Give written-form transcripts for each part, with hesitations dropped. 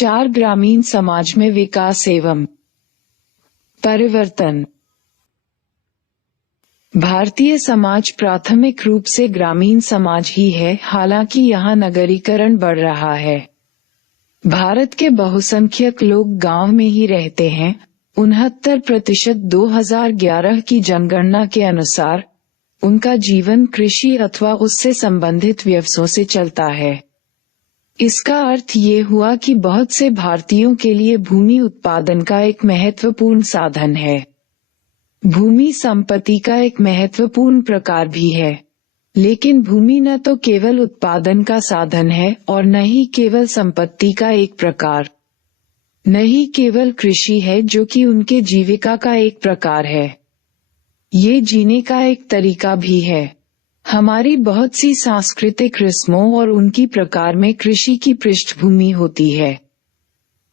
4 ग्रामीण समाज में विकास एवं परिवर्तन। भारतीय समाज प्राथमिक रूप से ग्रामीण समाज ही है, हालांकि यहाँ नगरीकरण बढ़ रहा है। भारत के बहुसंख्यक लोग गांव में ही रहते हैं। 69% 2011 की जनगणना के अनुसार उनका जीवन कृषि अथवा उससे संबंधित व्यवसायों से चलता है। इसका अर्थ ये हुआ कि बहुत से भारतीयों के लिए भूमि उत्पादन का एक महत्वपूर्ण साधन है। भूमि संपत्ति का एक महत्वपूर्ण प्रकार भी है, लेकिन भूमि न तो केवल उत्पादन का साधन है और न ही केवल संपत्ति का एक प्रकार, न ही केवल कृषि है जो कि उनके जीविका का एक प्रकार है। ये जीने का एक तरीका भी है। हमारी बहुत सी सांस्कृतिक रस्मों और उनकी प्रकार में कृषि की पृष्ठभूमि होती है।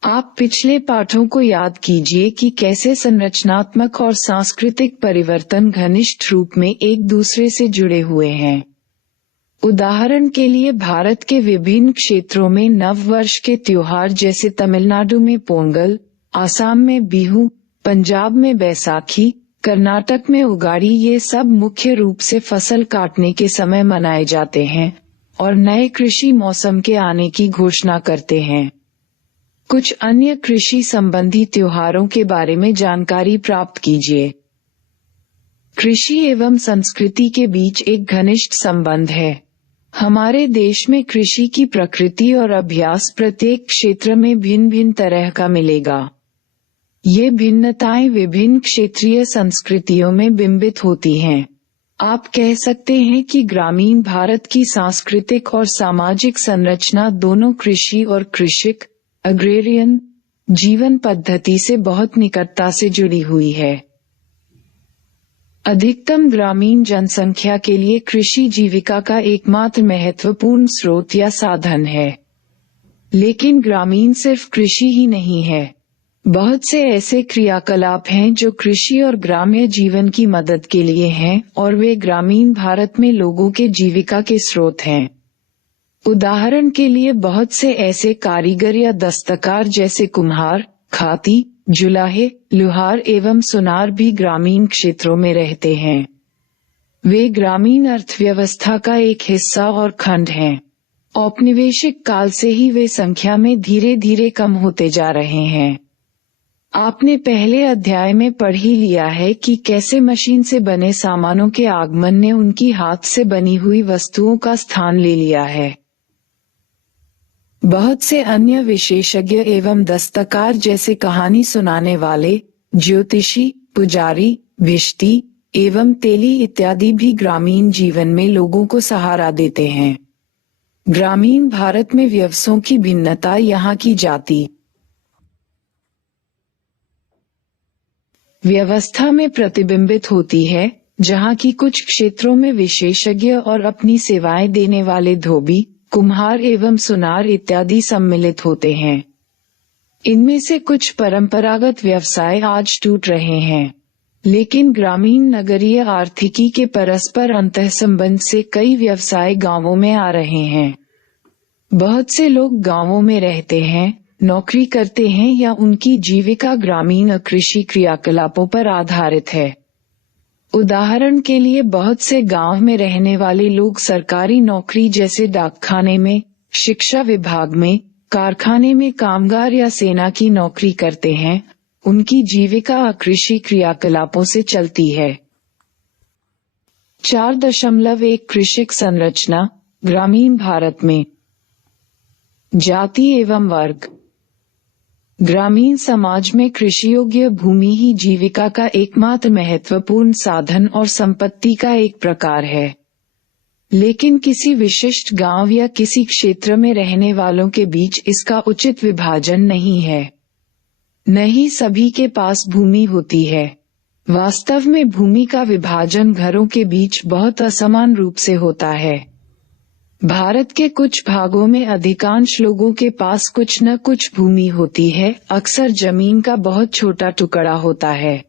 आप पिछले पाठों को याद कीजिए कि कैसे संरचनात्मक और सांस्कृतिक परिवर्तन घनिष्ठ रूप में एक दूसरे से जुड़े हुए हैं। उदाहरण के लिए भारत के विभिन्न क्षेत्रों में नव वर्ष के त्योहार जैसे तमिलनाडु में पोंगल, आसाम में बिहू, पंजाब में बैसाखी, कर्नाटक में उगाड़ी, ये सब मुख्य रूप से फसल काटने के समय मनाए जाते हैं और नए कृषि मौसम के आने की घोषणा करते हैं। कुछ अन्य कृषि संबंधी त्योहारों के बारे में जानकारी प्राप्त कीजिए। कृषि एवं संस्कृति के बीच एक घनिष्ठ संबंध है। हमारे देश में कृषि की प्रकृति और अभ्यास प्रत्येक क्षेत्र में भिन्न भिन्न तरह का मिलेगा। ये भिन्नताएं विभिन्न क्षेत्रीय संस्कृतियों में बिंबित होती हैं। आप कह सकते हैं कि ग्रामीण भारत की सांस्कृतिक और सामाजिक संरचना दोनों कृषि और कृषिक अग्रेरियन जीवन पद्धति से बहुत निकटता से जुड़ी हुई है। अधिकतम ग्रामीण जनसंख्या के लिए कृषि जीविका का एकमात्र महत्वपूर्ण स्रोत या साधन है। लेकिन ग्रामीण सिर्फ कृषि ही नहीं है। बहुत से ऐसे क्रियाकलाप हैं जो कृषि और ग्राम्य जीवन की मदद के लिए हैं और वे ग्रामीण भारत में लोगों के जीविका के स्रोत हैं। उदाहरण के लिए बहुत से ऐसे कारीगर या दस्तकार जैसे कुम्हार, खाती, जुलाहे, लुहार एवं सुनार भी ग्रामीण क्षेत्रों में रहते हैं। वे ग्रामीण अर्थव्यवस्था का एक हिस्सा और खंड हैं। औपनिवेशिक काल से ही वे संख्या में धीरे धीरे कम होते जा रहे हैं। आपने पहले अध्याय में पढ़ ही लिया है कि कैसे मशीन से बने सामानों के आगमन ने उनकी हाथ से बनी हुई वस्तुओं का स्थान ले लिया है। बहुत से अन्य विशेषज्ञ एवं दस्तकार जैसे कहानी सुनाने वाले, ज्योतिषी, पुजारी, भिश्ती एवं तेली इत्यादि भी ग्रामीण जीवन में लोगों को सहारा देते हैं। ग्रामीण भारत में व्यवसायों की भिन्नता यहाँ की जाति व्यवस्था में प्रतिबिंबित होती है, जहाँ की कुछ क्षेत्रों में विशेषज्ञ और अपनी सेवाएं देने वाले धोबी, कुम्हार एवं सुनार इत्यादि सम्मिलित होते हैं। इनमें से कुछ परंपरागत व्यवसाय आज टूट रहे हैं, लेकिन ग्रामीण नगरीय आर्थिकी के परस्पर अंतःसंबंध से कई व्यवसाय गांवों में आ रहे हैं। बहुत से लोग गांवों में रहते हैं, नौकरी करते हैं या उनकी जीविका ग्रामीण कृषि क्रियाकलापों पर आधारित है। उदाहरण के लिए बहुत से गांव में रहने वाले लोग सरकारी नौकरी जैसे डाकखाने में, शिक्षा विभाग में, कारखाने में कामगार या सेना की नौकरी करते हैं। उनकी जीविका कृषि क्रियाकलापों से चलती है। 4.1 कृषिक संरचना ग्रामीण भारत में। जाति एवं वर्ग। ग्रामीण समाज में कृषि योग्य भूमि ही जीविका का एकमात्र महत्वपूर्ण साधन और संपत्ति का एक प्रकार है। लेकिन किसी विशिष्ट गांव या किसी क्षेत्र में रहने वालों के बीच इसका उचित विभाजन नहीं है। न ही सभी के पास भूमि होती है। वास्तव में भूमि का विभाजन घरों के बीच बहुत असमान रूप से होता है। भारत के कुछ भागों में अधिकांश लोगों के पास कुछ न कुछ भूमि होती है, अक्सर जमीन का बहुत छोटा टुकड़ा होता है।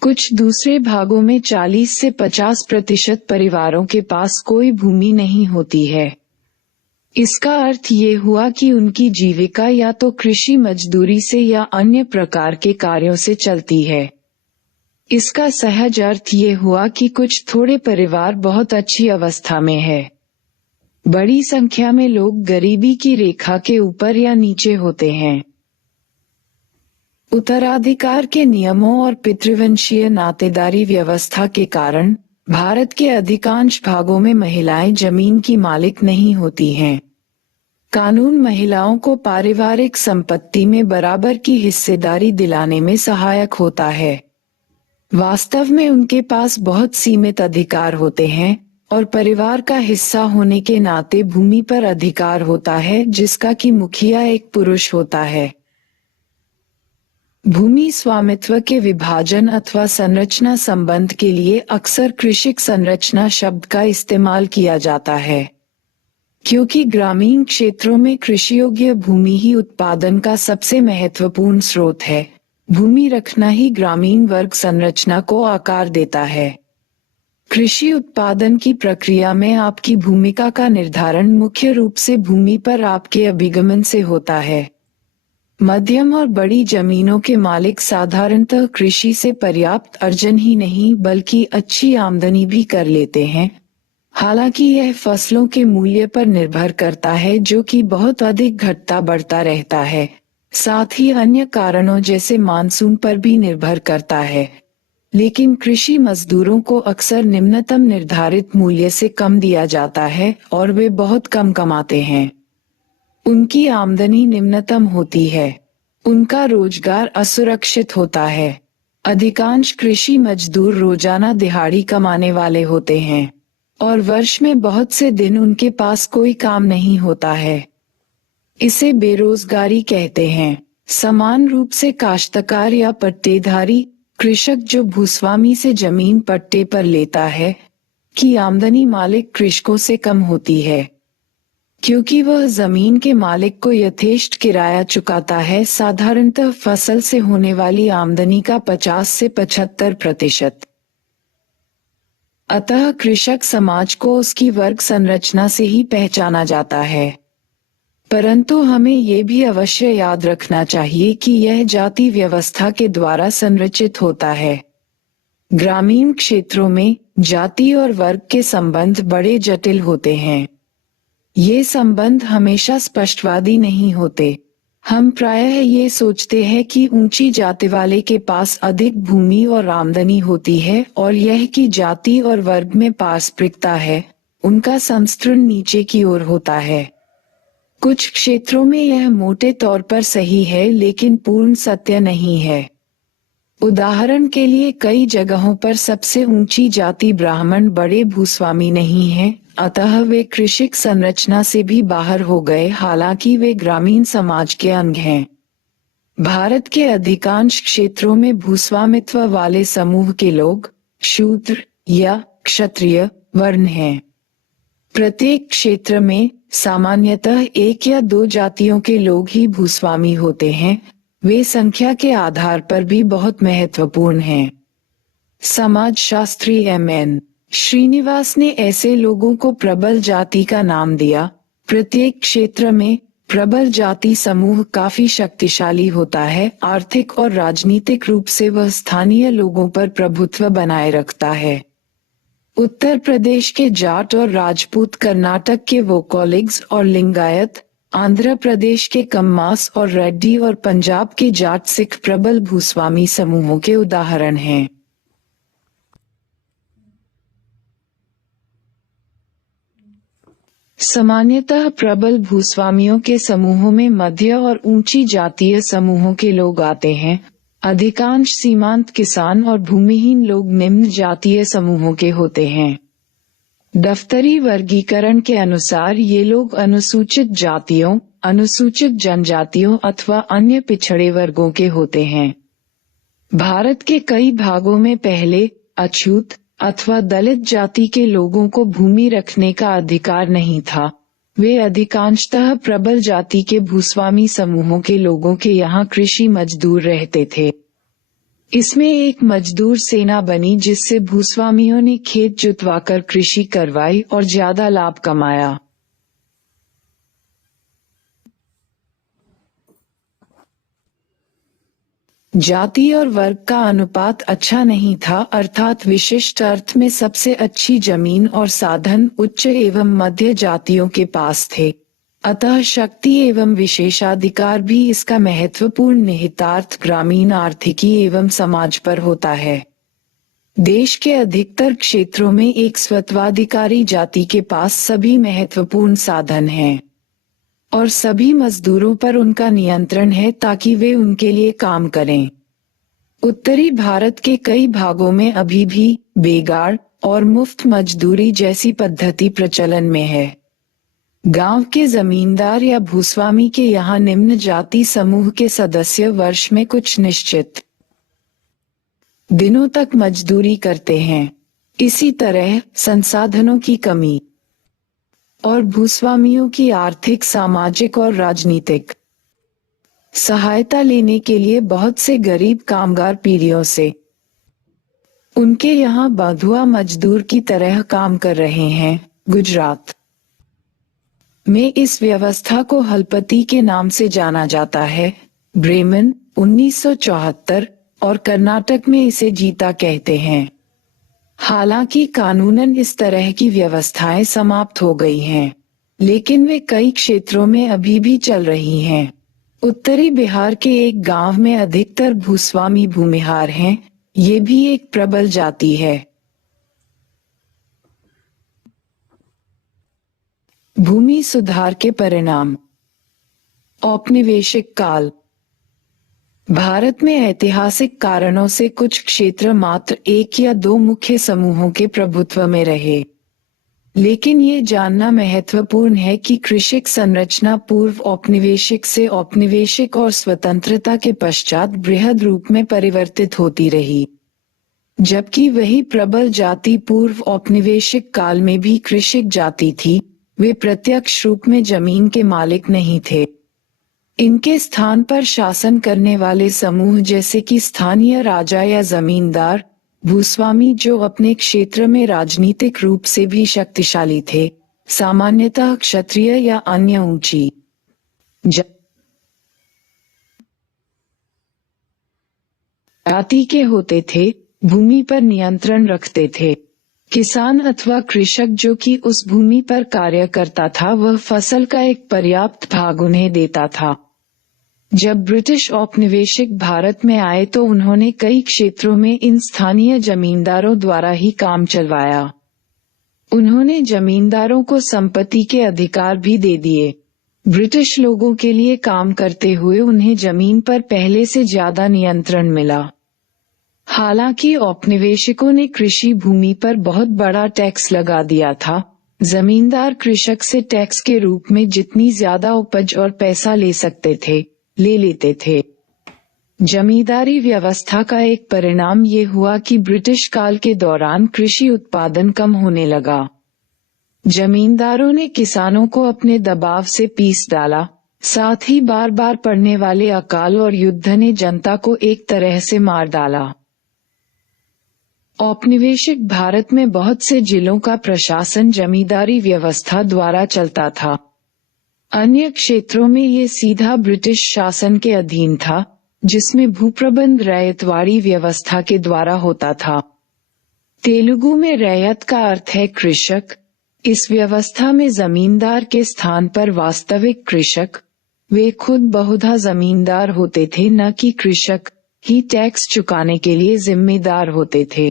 कुछ दूसरे भागों में 40 से 50% परिवारों के पास कोई भूमि नहीं होती है। इसका अर्थ ये हुआ कि उनकी जीविका या तो कृषि मजदूरी से या अन्य प्रकार के कार्यों से चलती है। इसका सहज अर्थ ये हुआ कि कुछ थोड़े परिवार बहुत अच्छी अवस्था में है। बड़ी संख्या में लोग गरीबी की रेखा के ऊपर या नीचे होते हैं। उत्तराधिकार के नियमों और पितृवंशीय नातेदारी व्यवस्था के कारण भारत के अधिकांश भागों में महिलाएं जमीन की मालिक नहीं होती हैं। कानून महिलाओं को पारिवारिक संपत्ति में बराबर की हिस्सेदारी दिलाने में सहायक होता है। वास्तव में उनके पास बहुत सीमित अधिकार होते हैं और परिवार का हिस्सा होने के नाते भूमि पर अधिकार होता है जिसका कि मुखिया एक पुरुष होता है। भूमि स्वामित्व के विभाजन अथवा संरचना संबंध के लिए अक्सर कृषिक संरचना शब्द का इस्तेमाल किया जाता है, क्योंकि ग्रामीण क्षेत्रों में कृषि योग्य भूमि ही उत्पादन का सबसे महत्वपूर्ण स्रोत है। भूमि रखना ही ग्रामीण वर्ग संरचना को आकार देता है। कृषि उत्पादन की प्रक्रिया में आपकी भूमिका का निर्धारण मुख्य रूप से भूमि पर आपके अभिगमन से होता है। मध्यम और बड़ी जमीनों के मालिक साधारणतः कृषि से पर्याप्त अर्जन ही नहीं बल्कि अच्छी आमदनी भी कर लेते हैं। हालांकि यह फसलों के मूल्य पर निर्भर करता है जो कि बहुत अधिक घटता बढ़ता रहता है। साथ ही अन्य कारणों जैसे मानसून पर भी निर्भर करता है। लेकिन कृषि मजदूरों को अक्सर निम्नतम निर्धारित मूल्य से कम दिया जाता है और वे बहुत कम कमाते हैं। उनकी आमदनी निम्नतम होती है। उनका रोजगार असुरक्षित होता है। अधिकांश कृषि मजदूर रोजाना दिहाड़ी कमाने वाले होते हैं और वर्ष में बहुत से दिन उनके पास कोई काम नहीं होता है। इसे बेरोजगारी कहते हैं। समान रूप से काश्तकार या पट्टेधारी कृषक जो भूस्वामी से जमीन पट्टे पर लेता है की आमदनी मालिक कृषकों से कम होती है, क्योंकि वह जमीन के मालिक को यथेष्ट किराया चुकाता है, साधारणतः फसल से होने वाली आमदनी का 50 से 75%। अतः कृषक समाज को उसकी वर्ग संरचना से ही पहचाना जाता है। परंतु हमें ये भी अवश्य याद रखना चाहिए कि यह जाति व्यवस्था के द्वारा संरचित होता है। ग्रामीण क्षेत्रों में जाति और वर्ग के संबंध बड़े जटिल होते हैं। ये संबंध हमेशा स्पष्टवादी नहीं होते। हम प्रायः ये सोचते हैं कि ऊंची जाति वाले के पास अधिक भूमि और आमदनी होती है और यह कि जाति और वर्ग में पारस्परिकता है, उनका संस्तरण नीचे की ओर होता है। कुछ क्षेत्रों में यह मोटे तौर पर सही है लेकिन पूर्ण सत्य नहीं है। उदाहरण के लिए कई जगहों पर सबसे ऊंची जाति ब्राह्मण बड़े भूस्वामी नहीं हैं, अतः वे कृषिक संरचना से भी बाहर हो गए, हालांकि वे ग्रामीण समाज के अंग हैं। भारत के अधिकांश क्षेत्रों में भूस्वामित्व वाले समूह के लोग शूद्र या क्षत्रिय वर्ण हैं। प्रत्येक क्षेत्र में सामान्यतः एक या दो जातियों के लोग ही भूस्वामी होते हैं। वे संख्या के आधार पर भी बहुत महत्वपूर्ण हैं। समाजशास्त्री एम.एन. श्रीनिवास ने ऐसे लोगों को प्रबल जाति का नाम दिया। प्रत्येक क्षेत्र में प्रबल जाति समूह काफी शक्तिशाली होता है। आर्थिक और राजनीतिक रूप से वह स्थानीय लोगों पर प्रभुत्व बनाए रखता है। उत्तर प्रदेश के जाट और राजपूत, कर्नाटक के वोकोलिग्स और लिंगायत, आंध्र प्रदेश के कम्मास और रेड्डी और पंजाब के जाट सिख प्रबल भूस्वामी समूहों के उदाहरण हैं। सामान्यतः प्रबल भूस्वामियों के समूहों में मध्य और ऊंची जातीय समूहों के लोग आते हैं। अधिकांश सीमांत किसान और भूमिहीन लोग निम्न जातीय समूहों के होते हैं। दफ्तरी वर्गीकरण के अनुसार ये लोग अनुसूचित जातियों, अनुसूचित जनजातियों अथवा अन्य पिछड़े वर्गों के होते हैं। भारत के कई भागों में पहले अछूत अथवा दलित जाति के लोगों को भूमि रखने का अधिकार नहीं था। वे अधिकांशतः प्रबल जाति के भूस्वामी समूहों के लोगों के यहाँ कृषि मजदूर रहते थे। इसमें एक मजदूर सेना बनी जिससे भूस्वामियों ने खेत जुतवाकर कृषि करवाई और ज्यादा लाभ कमाया। जाति और वर्ग का अनुपात अच्छा नहीं था, अर्थात विशिष्ट अर्थ में सबसे अच्छी जमीन और साधन उच्च एवं मध्य जातियों के पास थे। अतः शक्ति एवं विशेषाधिकार भी इसका महत्वपूर्ण निहितार्थ ग्रामीण आर्थिकी एवं समाज पर होता है। देश के अधिकतर क्षेत्रों में एक स्वत्वाधिकारी जाति के पास सभी महत्वपूर्ण साधन हैं और सभी मजदूरों पर उनका नियंत्रण है ताकि वे उनके लिए काम करें। उत्तरी भारत के कई भागों में अभी भी बेगार और मुफ्त मजदूरी जैसी पद्धति प्रचलन में है। गांव के जमींदार या भूस्वामी के यहाँ निम्न जाति समूह के सदस्य वर्ष में कुछ निश्चित दिनों तक मजदूरी करते हैं। इसी तरह संसाधनों की कमी और भूस्वामियों की आर्थिक, सामाजिक और राजनीतिक सहायता लेने के लिए बहुत से गरीब कामगार पीढ़ियों से उनके यहाँ बंधुआ मजदूर की तरह काम कर रहे हैं। गुजरात में इस व्यवस्था को हलपति के नाम से जाना जाता है। ब्रेमन 1974 और कर्नाटक में इसे जीता कहते हैं। हालांकि कानूनन इस तरह की व्यवस्थाएं समाप्त हो गई हैं, लेकिन वे कई क्षेत्रों में अभी भी चल रही हैं। उत्तरी बिहार के एक गांव में अधिकतर भूस्वामी भूमिहार हैं। ये भी एक प्रबल जाति है। भूमि सुधार के परिणाम। औपनिवेशिक काल। भारत में ऐतिहासिक कारणों से कुछ क्षेत्र मात्र एक या दो मुख्य समूहों के प्रभुत्व में रहे, लेकिन ये जानना महत्वपूर्ण है कि कृषिक संरचना पूर्व औपनिवेशिक से औपनिवेशिक और स्वतंत्रता के पश्चात बृहद रूप में परिवर्तित होती रही, जबकि वही प्रबल जाति पूर्व औपनिवेशिक काल में भी कृषिक जाति थी। वे प्रत्यक्ष रूप में जमीन के मालिक नहीं थे। इनके स्थान पर शासन करने वाले समूह जैसे कि स्थानीय राजा या जमींदार, भूस्वामी जो अपने क्षेत्र में राजनीतिक रूप से भी शक्तिशाली थे, सामान्यतः क्षत्रिय या अन्य ऊंची जाति के होते थे, भूमि पर नियंत्रण रखते थे। किसान अथवा कृषक जो कि उस भूमि पर कार्य करता था, वह फसल का एक पर्याप्त भाग उन्हें देता था। जब ब्रिटिश औपनिवेशिक भारत में आए तो उन्होंने कई क्षेत्रों में इन स्थानीय जमींदारों द्वारा ही काम चलवाया। उन्होंने जमींदारों को संपत्ति के अधिकार भी दे दिए। ब्रिटिश लोगों के लिए काम करते हुए उन्हें जमीन पर पहले से ज्यादा नियंत्रण मिला। हालांकि औपनिवेशिकों ने कृषि भूमि पर बहुत बड़ा टैक्स लगा दिया था। जमींदार कृषक से टैक्स के रूप में जितनी ज्यादा उपज और पैसा ले सकते थे, ले लेते थे। जमींदारी व्यवस्था का एक परिणाम ये हुआ कि ब्रिटिश काल के दौरान कृषि उत्पादन कम होने लगा। जमींदारों ने किसानों को अपने दबाव से पीस डाला। साथ ही बार बार पड़ने वाले अकाल और युद्ध ने जनता को एक तरह से मार डाला। औपनिवेशिक भारत में बहुत से जिलों का प्रशासन जमींदारी व्यवस्था द्वारा चलता था। अन्य क्षेत्रों में ये सीधा ब्रिटिश शासन के अधीन था, जिसमें भूप्रबंध रैयतवाड़ी व्यवस्था के द्वारा होता था। तेलुगु में रैयत का अर्थ है कृषक। इस व्यवस्था में जमींदार के स्थान पर वास्तविक कृषक, वे खुद बहुधा जमींदार होते थे, न कि कृषक, ही टैक्स चुकाने के लिए जिम्मेदार होते थे।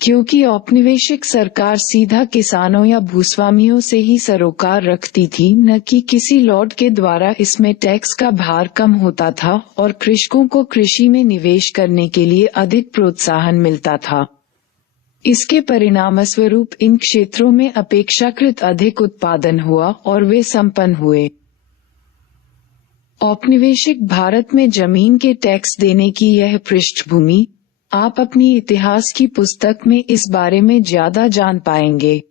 क्योंकि औपनिवेशिक सरकार सीधा किसानों या भूस्वामियों से ही सरोकार रखती थी, न कि किसी लॉर्ड के द्वारा, इसमें टैक्स का भार कम होता था और कृषकों को कृषि में निवेश करने के लिए अधिक प्रोत्साहन मिलता था। इसके परिणामस्वरूप इन क्षेत्रों में अपेक्षाकृत अधिक उत्पादन हुआ और वे संपन्न हुए। औपनिवेशिक भारत में जमीन के टैक्स देने की यह पृष्ठभूमि आप अपनी इतिहास की पुस्तक में इस बारे में ज्यादा जान पाएंगे।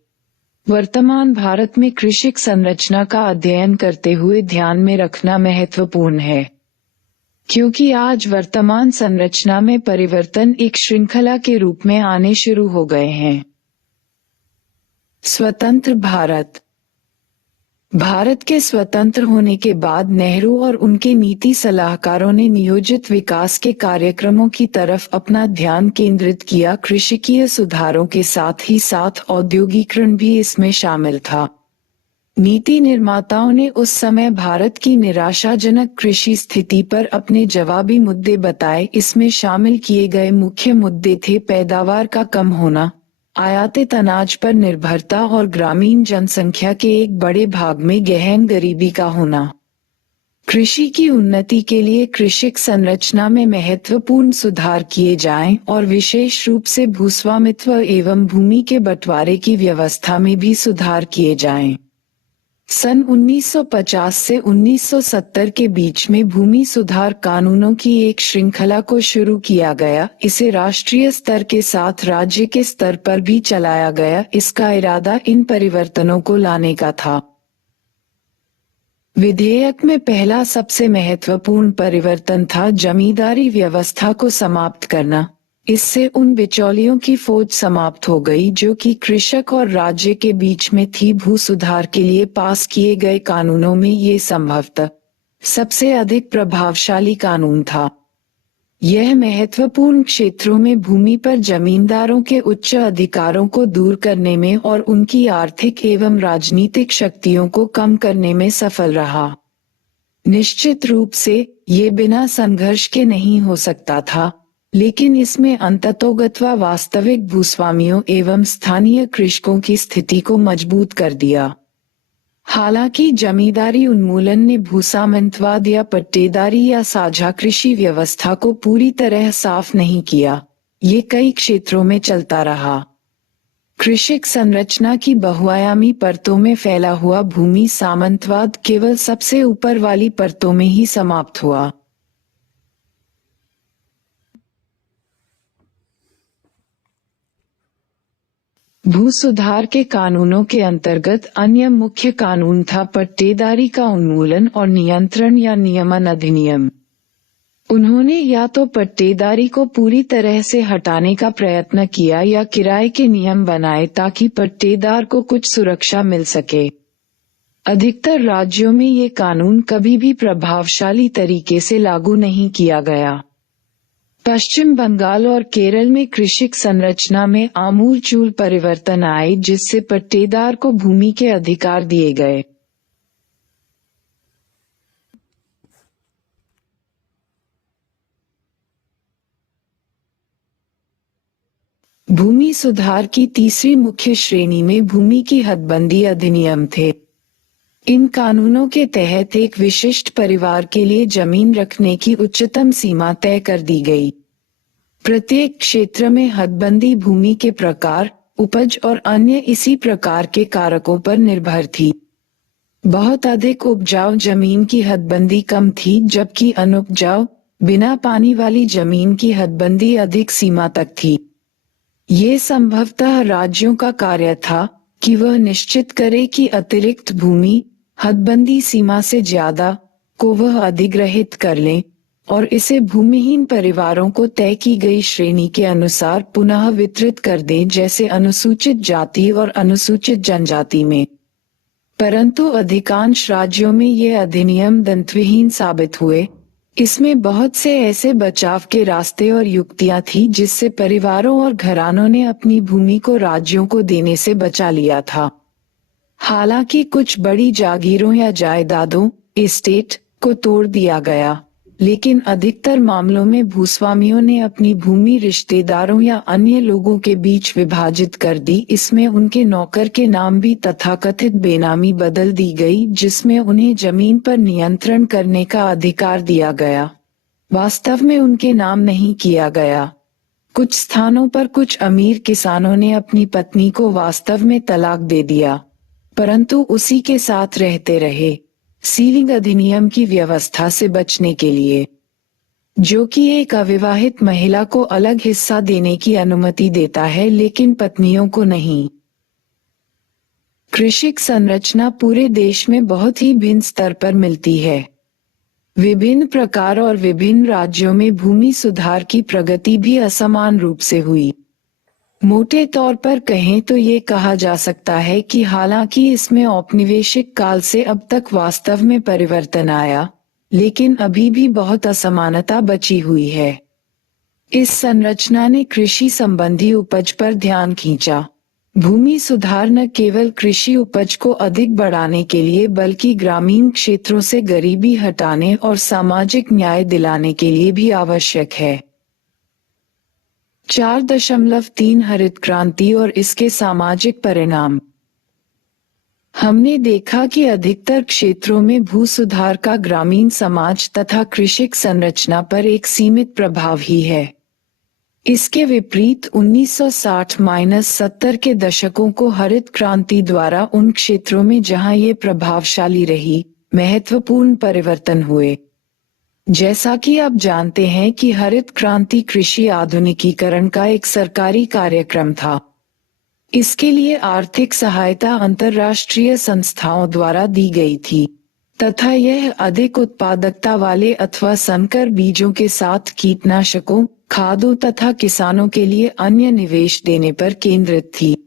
वर्तमान भारत में कृषिक संरचना का अध्ययन करते हुए ध्यान में रखना महत्वपूर्ण है, क्योंकि आज वर्तमान संरचना में परिवर्तन एक श्रृंखला के रूप में आने शुरू हो गए हैं। स्वतंत्र भारत। भारत के स्वतंत्र होने के बाद नेहरू और उनके नीति सलाहकारों ने नियोजित विकास के कार्यक्रमों की तरफ अपना ध्यान केंद्रित किया। कृषिकीय सुधारों के साथ ही साथ औद्योगिकरण भी इसमें शामिल था। नीति निर्माताओं ने उस समय भारत की निराशाजनक कृषि स्थिति पर अपने जवाबी मुद्दे बताए। इसमें शामिल किए गए मुख्य मुद्दे थे पैदावार का कम होना, आयातित अनाज पर निर्भरता और ग्रामीण जनसंख्या के एक बड़े भाग में गहन गरीबी का होना। कृषि की उन्नति के लिए कृषिक संरचना में महत्वपूर्ण सुधार किए जाएं और विशेष रूप से भूस्वामित्व एवं भूमि के बंटवारे की व्यवस्था में भी सुधार किए जाएं। सन 1950 से 1970 के बीच में भूमि सुधार कानूनों की एक श्रृंखला को शुरू किया गया। इसे राष्ट्रीय स्तर के साथ राज्य के स्तर पर भी चलाया गया। इसका इरादा इन परिवर्तनों को लाने का था। विधेयक में पहला सबसे महत्वपूर्ण परिवर्तन था जमींदारी व्यवस्था को समाप्त करना। इससे उन बिचौलियों की फौज समाप्त हो गई जो कि कृषक और राज्य के बीच में थी। भू सुधार के लिए पास किए गए कानूनों में ये संभवतः सबसे अधिक प्रभावशाली कानून था। यह महत्वपूर्ण क्षेत्रों में भूमि पर जमींदारों के उच्च अधिकारों को दूर करने में और उनकी आर्थिक एवं राजनीतिक शक्तियों को कम करने में सफल रहा। निश्चित रूप से ये बिना संघर्ष के नहीं हो सकता था, लेकिन इसमें अंततोगत्वा वास्तविक भूस्वामियों एवं स्थानीय कृषकों की स्थिति को मजबूत कर दिया। हालांकि जमींदारी उन्मूलन ने भूसामंतवाद या पट्टेदारी या साझा कृषि व्यवस्था को पूरी तरह साफ नहीं किया। ये कई क्षेत्रों में चलता रहा। कृषिक संरचना की बहुआयामी परतों में फैला हुआ भूमि सामंतवाद केवल सबसे ऊपर वाली परतों में ही समाप्त हुआ। भू सुधार के कानूनों के अंतर्गत अन्य मुख्य कानून था पट्टेदारी का उन्मूलन और नियंत्रण या नियमन अधिनियम। उन्होंने या तो पट्टेदारी को पूरी तरह से हटाने का प्रयत्न किया या किराए के नियम बनाए ताकि पट्टेदार को कुछ सुरक्षा मिल सके। अधिकतर राज्यों में ये कानून कभी भी प्रभावशाली तरीके से लागू नहीं किया गया। पश्चिम बंगाल और केरल में कृषिक संरचना में आमूलचूल परिवर्तन आए जिससे पट्टेदार को भूमि के अधिकार दिए गए। भूमि सुधार की तीसरी मुख्य श्रेणी में भूमि की हदबंदी अधिनियम थे। इन कानूनों के तहत एक विशिष्ट परिवार के लिए जमीन रखने की उच्चतम सीमा तय कर दी गई। प्रत्येक क्षेत्र में हदबंदी भूमि के प्रकार, उपज और अन्य इसी प्रकार के कारकों पर निर्भर थी। बहुत अधिक उपजाऊ जमीन की हदबंदी कम थी, जबकि अनुपजाऊ, बिना पानी वाली जमीन की हदबंदी अधिक सीमा तक थी। ये संभवतः राज्यों का कार्य था कि वह निश्चित करे कि अतिरिक्त भूमि हदबंदी सीमा से ज्यादा को वह अधिग्रहित कर लें और इसे भूमिहीन परिवारों को तय की गई श्रेणी के अनुसार पुनः वितरित कर दें, जैसे अनुसूचित जाति और अनुसूचित जनजाति में। परंतु अधिकांश राज्यों में ये अधिनियम दंतविहीन साबित हुए। इसमें बहुत से ऐसे बचाव के रास्ते और युक्तियां थी जिससे परिवारों और घरानों ने अपनी भूमि को राज्यों को देने से बचा लिया था। हालांकि कुछ बड़ी जागीरों या जायदादों एस्टेट को तोड़ दिया गया, लेकिन अधिकतर मामलों में भूस्वामियों ने अपनी भूमि रिश्तेदारों या अन्य लोगों के बीच विभाजित कर दी। इसमें उनके नौकर के नाम भी तथाकथित बेनामी बदल दी गई, जिसमें उन्हें जमीन पर नियंत्रण करने का अधिकार दिया गया। वास्तव में उनके नाम नहीं किया गया। कुछ स्थानों पर कुछ अमीर किसानों ने अपनी पत्नी को वास्तव में तलाक दे दिया, परंतु उसी के साथ रहते रहे, सीलिंग अधिनियम की व्यवस्था से बचने के लिए, जो कि एक अविवाहित महिला को अलग हिस्सा देने की अनुमति देता है लेकिन पत्नियों को नहीं। कृषिक संरचना पूरे देश में बहुत ही भिन्न स्तर पर मिलती है। विभिन्न प्रकार और विभिन्न राज्यों में भूमि सुधार की प्रगति भी असमान रूप से हुई। मोटे तौर पर कहें तो ये कहा जा सकता है कि हालांकि इसमें औपनिवेशिक काल से अब तक वास्तव में परिवर्तन आया, लेकिन अभी भी बहुत असमानता बची हुई है। इस संरचना ने कृषि संबंधी उपज पर ध्यान खींचा। भूमि सुधार न केवल कृषि उपज को अधिक बढ़ाने के लिए बल्कि ग्रामीण क्षेत्रों से गरीबी हटाने और सामाजिक न्याय दिलाने के लिए भी आवश्यक है। 4.3 हरित क्रांति और इसके सामाजिक परिणाम। हमने देखा कि अधिकतर क्षेत्रों में भू सुधार का ग्रामीण समाज तथा कृषिक संरचना पर एक सीमित प्रभाव ही है। इसके विपरीत 1960-70 के दशकों को हरित क्रांति द्वारा उन क्षेत्रों में जहां ये प्रभावशाली रही, महत्वपूर्ण परिवर्तन हुए। जैसा कि आप जानते हैं कि हरित क्रांति कृषि आधुनिकीकरण का एक सरकारी कार्यक्रम था। इसके लिए आर्थिक सहायता अंतर्राष्ट्रीय संस्थाओं द्वारा दी गई थी तथा यह अधिक उत्पादकता वाले अथवा संकर बीजों के साथ कीटनाशकों, खादों तथा किसानों के लिए अन्य निवेश देने पर केंद्रित थी।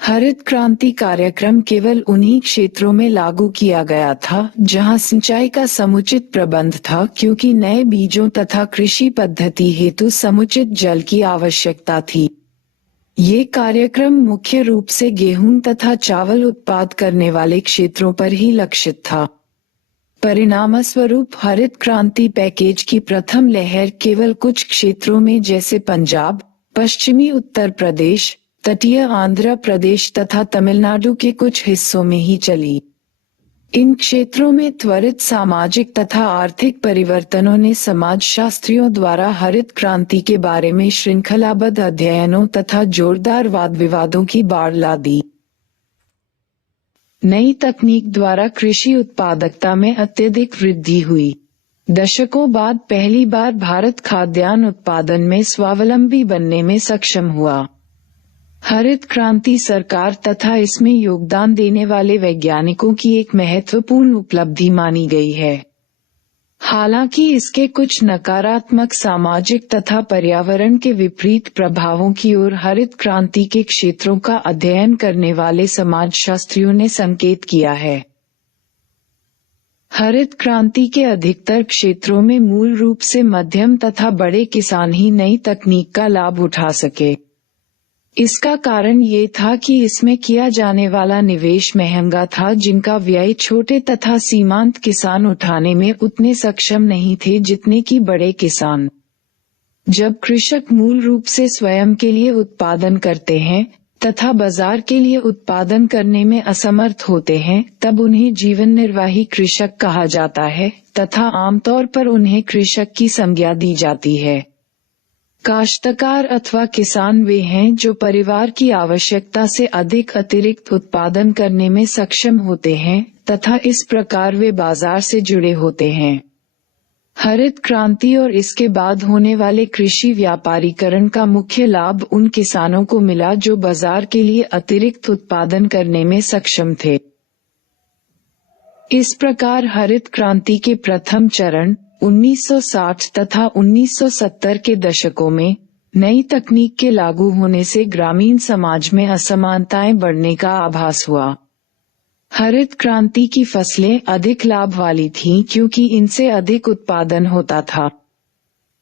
हरित क्रांति कार्यक्रम केवल उन्हीं क्षेत्रों में लागू किया गया था जहां सिंचाई का समुचित प्रबंध था, क्योंकि नए बीजों तथा कृषि पद्धति हेतु समुचित जल की आवश्यकता थी। ये कार्यक्रम मुख्य रूप से गेहूं तथा चावल उत्पाद करने वाले क्षेत्रों पर ही लक्षित था। परिणामस्वरूप हरित क्रांति पैकेज की प्रथम लहर केवल कुछ क्षेत्रों में जैसे पंजाब, पश्चिमी उत्तर प्रदेश, तटीय आंध्र प्रदेश तथा तमिलनाडु के कुछ हिस्सों में ही चली। इन क्षेत्रों में त्वरित सामाजिक तथा आर्थिक परिवर्तनों ने समाजशास्त्रियों द्वारा हरित क्रांति के बारे में श्रृंखलाबद्ध अध्ययनों तथा जोरदार वाद विवादों की बाढ़ ला दी। नई तकनीक द्वारा कृषि उत्पादकता में अत्यधिक वृद्धि हुई। दशकों बाद पहली बार भारत खाद्यान्न उत्पादन में स्वावलंबी बनने में सक्षम हुआ। हरित क्रांति सरकार तथा इसमें योगदान देने वाले वैज्ञानिकों की एक महत्वपूर्ण उपलब्धि मानी गई है। हालांकि इसके कुछ नकारात्मक सामाजिक तथा पर्यावरण के विपरीत प्रभावों की ओर हरित क्रांति के क्षेत्रों का अध्ययन करने वाले समाजशास्त्रियों ने संकेत किया है। हरित क्रांति के अधिकतर क्षेत्रों में मूल रूप से मध्यम तथा बड़े किसान ही नई तकनीक का लाभ उठा सके। इसका कारण ये था कि इसमें किया जाने वाला निवेश महंगा था, जिनका व्यय छोटे तथा सीमांत किसान उठाने में उतने सक्षम नहीं थे जितने कि बड़े किसान। जब कृषक मूल रूप से स्वयं के लिए उत्पादन करते हैं तथा बाजार के लिए उत्पादन करने में असमर्थ होते हैं, तब उन्हें जीवन निर्वाही कृषक कहा जाता है तथा आमतौर पर उन्हें कृषक की संज्ञा दी जाती है। काश्तकार अथवा किसान वे हैं जो परिवार की आवश्यकता से अधिक अतिरिक्त उत्पादन करने में सक्षम होते हैं तथा इस प्रकार वे बाजार से जुड़े होते हैं। हरित क्रांति और इसके बाद होने वाले कृषि व्यापारीकरण का मुख्य लाभ उन किसानों को मिला जो बाजार के लिए अतिरिक्त उत्पादन करने में सक्षम थे। इस प्रकार हरित क्रांति के प्रथम चरण 1960 तथा 1970 के दशकों में नई तकनीक के लागू होने से ग्रामीण समाज में असमानताएं बढ़ने का आभास हुआ। हरित क्रांति की फसलें अधिक लाभ वाली थीं क्योंकि इनसे अधिक उत्पादन होता था।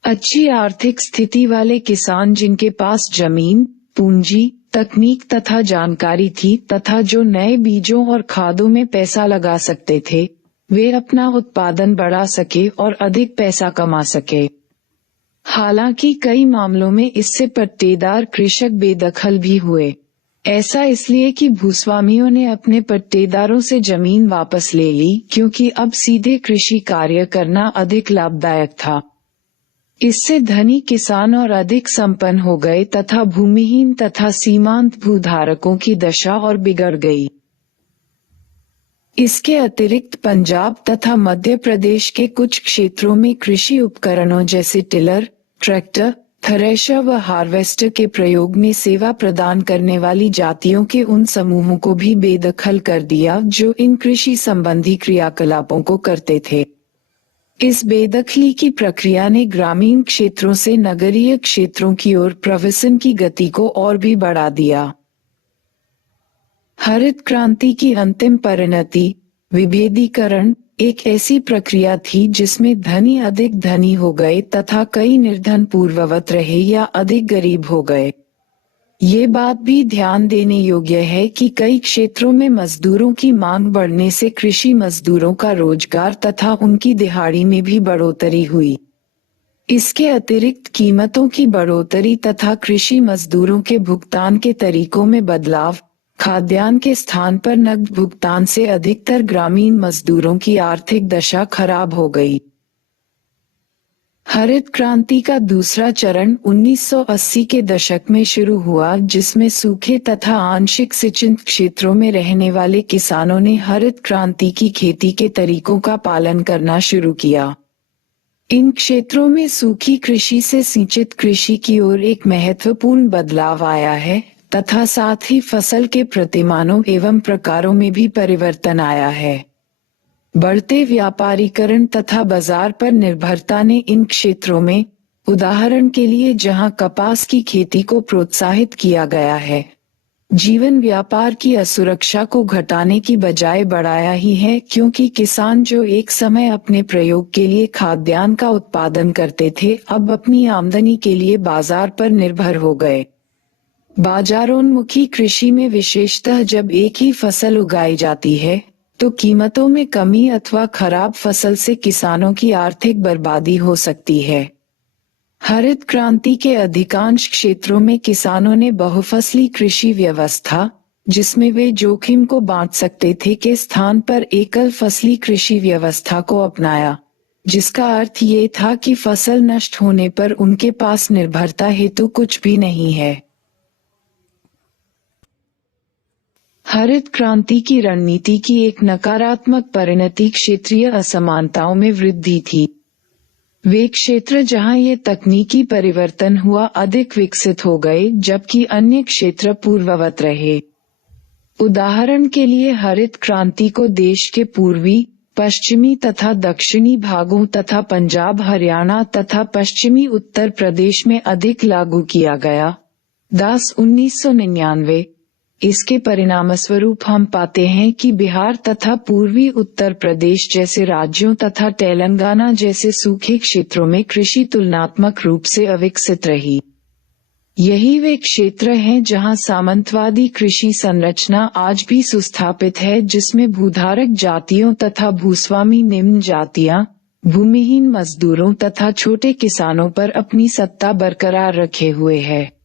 अच्छी आर्थिक स्थिति वाले किसान जिनके पास जमीन, पूंजी, तकनीक तथा जानकारी थी तथा जो नए बीजों और खादों में पैसा लगा सकते थे, वे अपना उत्पादन बढ़ा सके और अधिक पैसा कमा सके। हालांकि कई मामलों में इससे पट्टेदार कृषक बेदखल भी हुए। ऐसा इसलिए कि भूस्वामियों ने अपने पट्टेदारों से जमीन वापस ले ली, क्योंकि अब सीधे कृषि कार्य करना अधिक लाभदायक था। इससे धनी किसान और अधिक संपन्न हो गए तथा भूमिहीन तथा सीमांत भूधारकों की दशा और बिगड़ गई। इसके अतिरिक्त पंजाब तथा मध्य प्रदेश के कुछ क्षेत्रों में कृषि उपकरणों जैसे टिलर, ट्रैक्टर, थ्रेशर व हार्वेस्टर के प्रयोग में सेवा प्रदान करने वाली जातियों के उन समूहों को भी बेदखल कर दिया जो इन कृषि संबंधी क्रियाकलापों को करते थे। इस बेदखली की प्रक्रिया ने ग्रामीण क्षेत्रों से नगरीय क्षेत्रों की ओर प्रवासन की गति को और भी बढ़ा दिया। हरित क्रांति की अंतिम परिणति, विभेदीकरण, एक ऐसी प्रक्रिया थी जिसमें धनी अधिक धनी हो गए तथा कई निर्धन पूर्ववत रहे या अधिक गरीब हो गए। ये बात भी ध्यान देने योग्य है कि कई क्षेत्रों में मजदूरों की मांग बढ़ने से कृषि मजदूरों का रोजगार तथा उनकी दिहाड़ी में भी बढ़ोतरी हुई। इसके अतिरिक्त कीमतों की बढ़ोतरी तथा कृषि मजदूरों के भुगतान के तरीकों में बदलाव, खाद्यान्न के स्थान पर नकद भुगतान से अधिकतर ग्रामीण मजदूरों की आर्थिक दशा खराब हो गई। हरित क्रांति का दूसरा चरण 1980 के दशक में शुरू हुआ, जिसमें सूखे तथा आंशिक सिंचित क्षेत्रों में रहने वाले किसानों ने हरित क्रांति की खेती के तरीकों का पालन करना शुरू किया। इन क्षेत्रों में सूखी कृषि से सिंचित कृषि की ओर एक महत्वपूर्ण बदलाव आया है तथा साथ ही फसल के प्रतिमानों एवं प्रकारों में भी परिवर्तन आया है। बढ़ते व्यापारीकरण तथा बाजार पर निर्भरता ने इन क्षेत्रों में, उदाहरण के लिए जहां कपास की खेती को प्रोत्साहित किया गया है, जीवन व्यापार की असुरक्षा को घटाने की बजाय बढ़ाया ही है, क्योंकि किसान जो एक समय अपने प्रयोग के लिए खाद्यान्न का उत्पादन करते थे, अब अपनी आमदनी के लिए बाजार पर निर्भर हो गए। बाजारोन्मुखी कृषि में विशेषतः जब एक ही फसल उगाई जाती है तो कीमतों में कमी अथवा खराब फसल से किसानों की आर्थिक बर्बादी हो सकती है। हरित क्रांति के अधिकांश क्षेत्रों में किसानों ने बहुफसली कृषि व्यवस्था, जिसमें वे जोखिम को बांट सकते थे, के स्थान पर एकल फसली कृषि व्यवस्था को अपनाया, जिसका अर्थ ये था कि फसल नष्ट होने पर उनके पास निर्भरता हेतु कुछ भी नहीं है। हरित क्रांति की रणनीति की एक नकारात्मक परिणति क्षेत्रीय असमानताओं में वृद्धि थी। वे क्षेत्र जहां ये तकनीकी परिवर्तन हुआ अधिक विकसित हो गए, जबकि अन्य क्षेत्र पूर्ववत रहे। उदाहरण के लिए हरित क्रांति को देश के पूर्वी, पश्चिमी तथा दक्षिणी भागों तथा पंजाब, हरियाणा तथा पश्चिमी उत्तर प्रदेश में अधिक लागू किया गया। 1999। इसके परिणामस्वरूप हम पाते हैं कि बिहार तथा पूर्वी उत्तर प्रदेश जैसे राज्यों तथा तेलंगाना जैसे सूखे क्षेत्रों में कृषि तुलनात्मक रूप से अविकसित रही। यही वे क्षेत्र हैं जहां सामंतवादी कृषि संरचना आज भी सुस्थापित है, जिसमें भूधारक जातियों तथा भूस्वामी निम्न जातियां, भूमिहीन मजदूरों तथा छोटे किसानों पर अपनी सत्ता बरकरार रखे हुए है।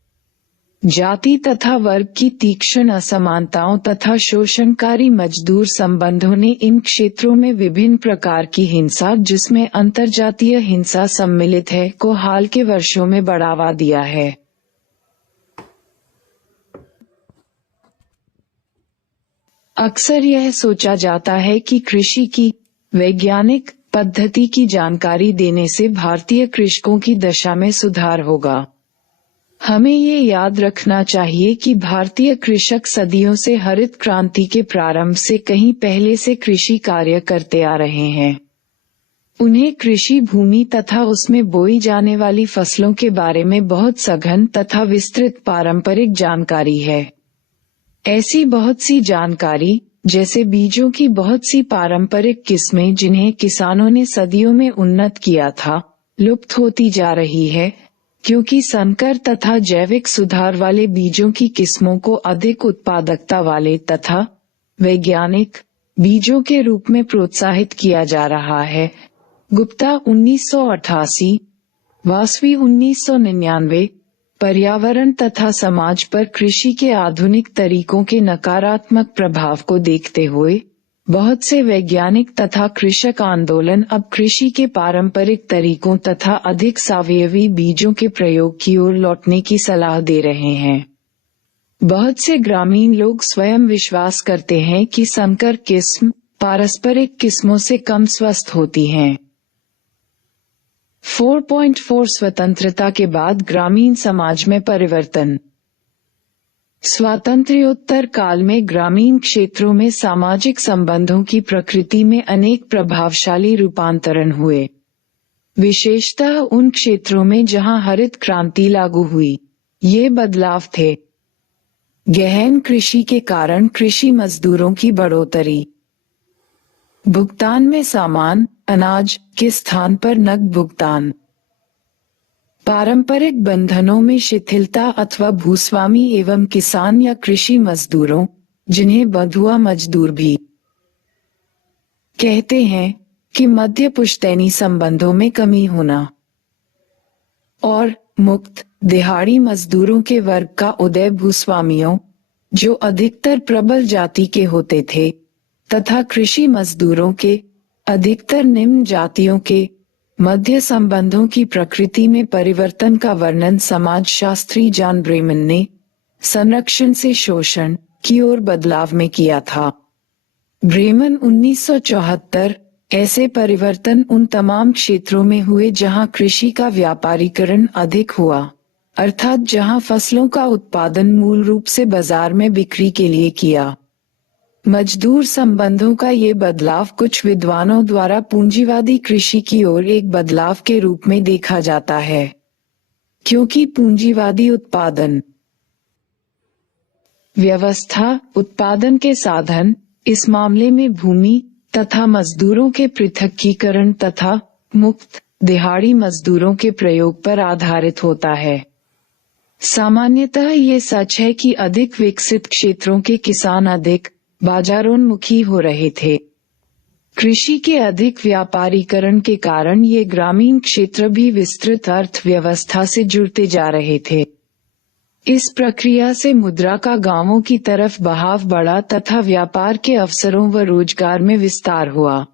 जाति तथा वर्ग की तीक्ष्ण असमानताओं तथा शोषणकारी मजदूर संबंधों ने इन क्षेत्रों में विभिन्न प्रकार की हिंसा, जिसमें अंतर्जातीय हिंसा सम्मिलित है, को हाल के वर्षों में बढ़ावा दिया है। अक्सर यह सोचा जाता है कि कृषि की वैज्ञानिक पद्धति की जानकारी देने से भारतीय कृषकों की दशा में सुधार होगा। हमें ये याद रखना चाहिए कि भारतीय कृषक सदियों से हरित क्रांति के प्रारंभ से कहीं पहले से कृषि कार्य करते आ रहे हैं। उन्हें कृषि भूमि तथा उसमें बोई जाने वाली फसलों के बारे में बहुत सघन तथा विस्तृत पारंपरिक जानकारी है। ऐसी बहुत सी जानकारी, जैसे बीजों की बहुत सी पारंपरिक किस्में जिन्हें किसानों ने सदियों में उन्नत किया था, लुप्त होती जा रही है, क्योंकि संकर तथा जैविक सुधार वाले बीजों की किस्मों को अधिक उत्पादकता वाले तथा वैज्ञानिक बीजों के रूप में प्रोत्साहित किया जा रहा है। गुप्ता 1988, वासवी 1999। पर्यावरण तथा समाज पर कृषि के आधुनिक तरीकों के नकारात्मक प्रभाव को देखते हुए बहुत से वैज्ञानिक तथा कृषक आंदोलन अब कृषि के पारंपरिक तरीकों तथा अधिक सावयवी बीजों के प्रयोग की ओर लौटने की सलाह दे रहे हैं। बहुत से ग्रामीण लोग स्वयं विश्वास करते हैं कि संकर किस्म पारंपरिक किस्मों से कम स्वस्थ होती हैं। 4.4 स्वतंत्रता के बाद ग्रामीण समाज में परिवर्तन। स्वातंत्र्योत्तर काल में ग्रामीण क्षेत्रों में सामाजिक संबंधों की प्रकृति में अनेक प्रभावशाली रूपांतरण हुए। विशेषतः उन क्षेत्रों में जहां हरित क्रांति लागू हुई। ये बदलाव थे गहन कृषि के कारण कृषि मजदूरों की बढ़ोतरी, भुगतान में सामान अनाज के स्थान पर नकद भुगतान, पारंपरिक बंधनों में शिथिलता अथवा भूस्वामी एवं किसान या कृषि मजदूरों, जिन्हें बंधुआ मजदूर भी कहते हैं, कि मध्य पुश्तैनी संबंधों में कमी होना, और मुक्त दिहाड़ी मजदूरों के वर्ग का उदय भूस्वामियों, जो अधिकतर प्रबल जाति के होते थे, तथा कृषि मजदूरों के, अधिकतर निम्न जातियों के, मध्य संबंधों की प्रकृति में परिवर्तन का वर्णन समाजशास्त्री जॉन ब्रेमन ने संरक्षण से शोषण की ओर बदलाव में किया था। ब्रेमन 1974 ऐसे परिवर्तन उन तमाम क्षेत्रों में हुए जहां कृषि का व्यापारीकरण अधिक हुआ, अर्थात जहां फसलों का उत्पादन मूल रूप से बाजार में बिक्री के लिए किया। मजदूर संबंधों का ये बदलाव कुछ विद्वानों द्वारा पूंजीवादी कृषि की ओर एक बदलाव के रूप में देखा जाता है, क्योंकि पूंजीवादी उत्पादन व्यवस्था उत्पादन के साधन, इस मामले में भूमि तथा मजदूरों के पृथकीकरण तथा मुक्त दिहाड़ी मजदूरों के प्रयोग पर आधारित होता है। सामान्यतः ये सच है कि अधिक विकसित क्षेत्रों के किसान अधिक बाजारोन्मुखी हो रहे थे। कृषि के अधिक व्यापारीकरण के कारण ये ग्रामीण क्षेत्र भी विस्तृत अर्थव्यवस्था से जुड़ते जा रहे थे। इस प्रक्रिया से मुद्रा का गांवों की तरफ बहाव बढ़ा तथा व्यापार के अवसरों व रोजगार में विस्तार हुआ।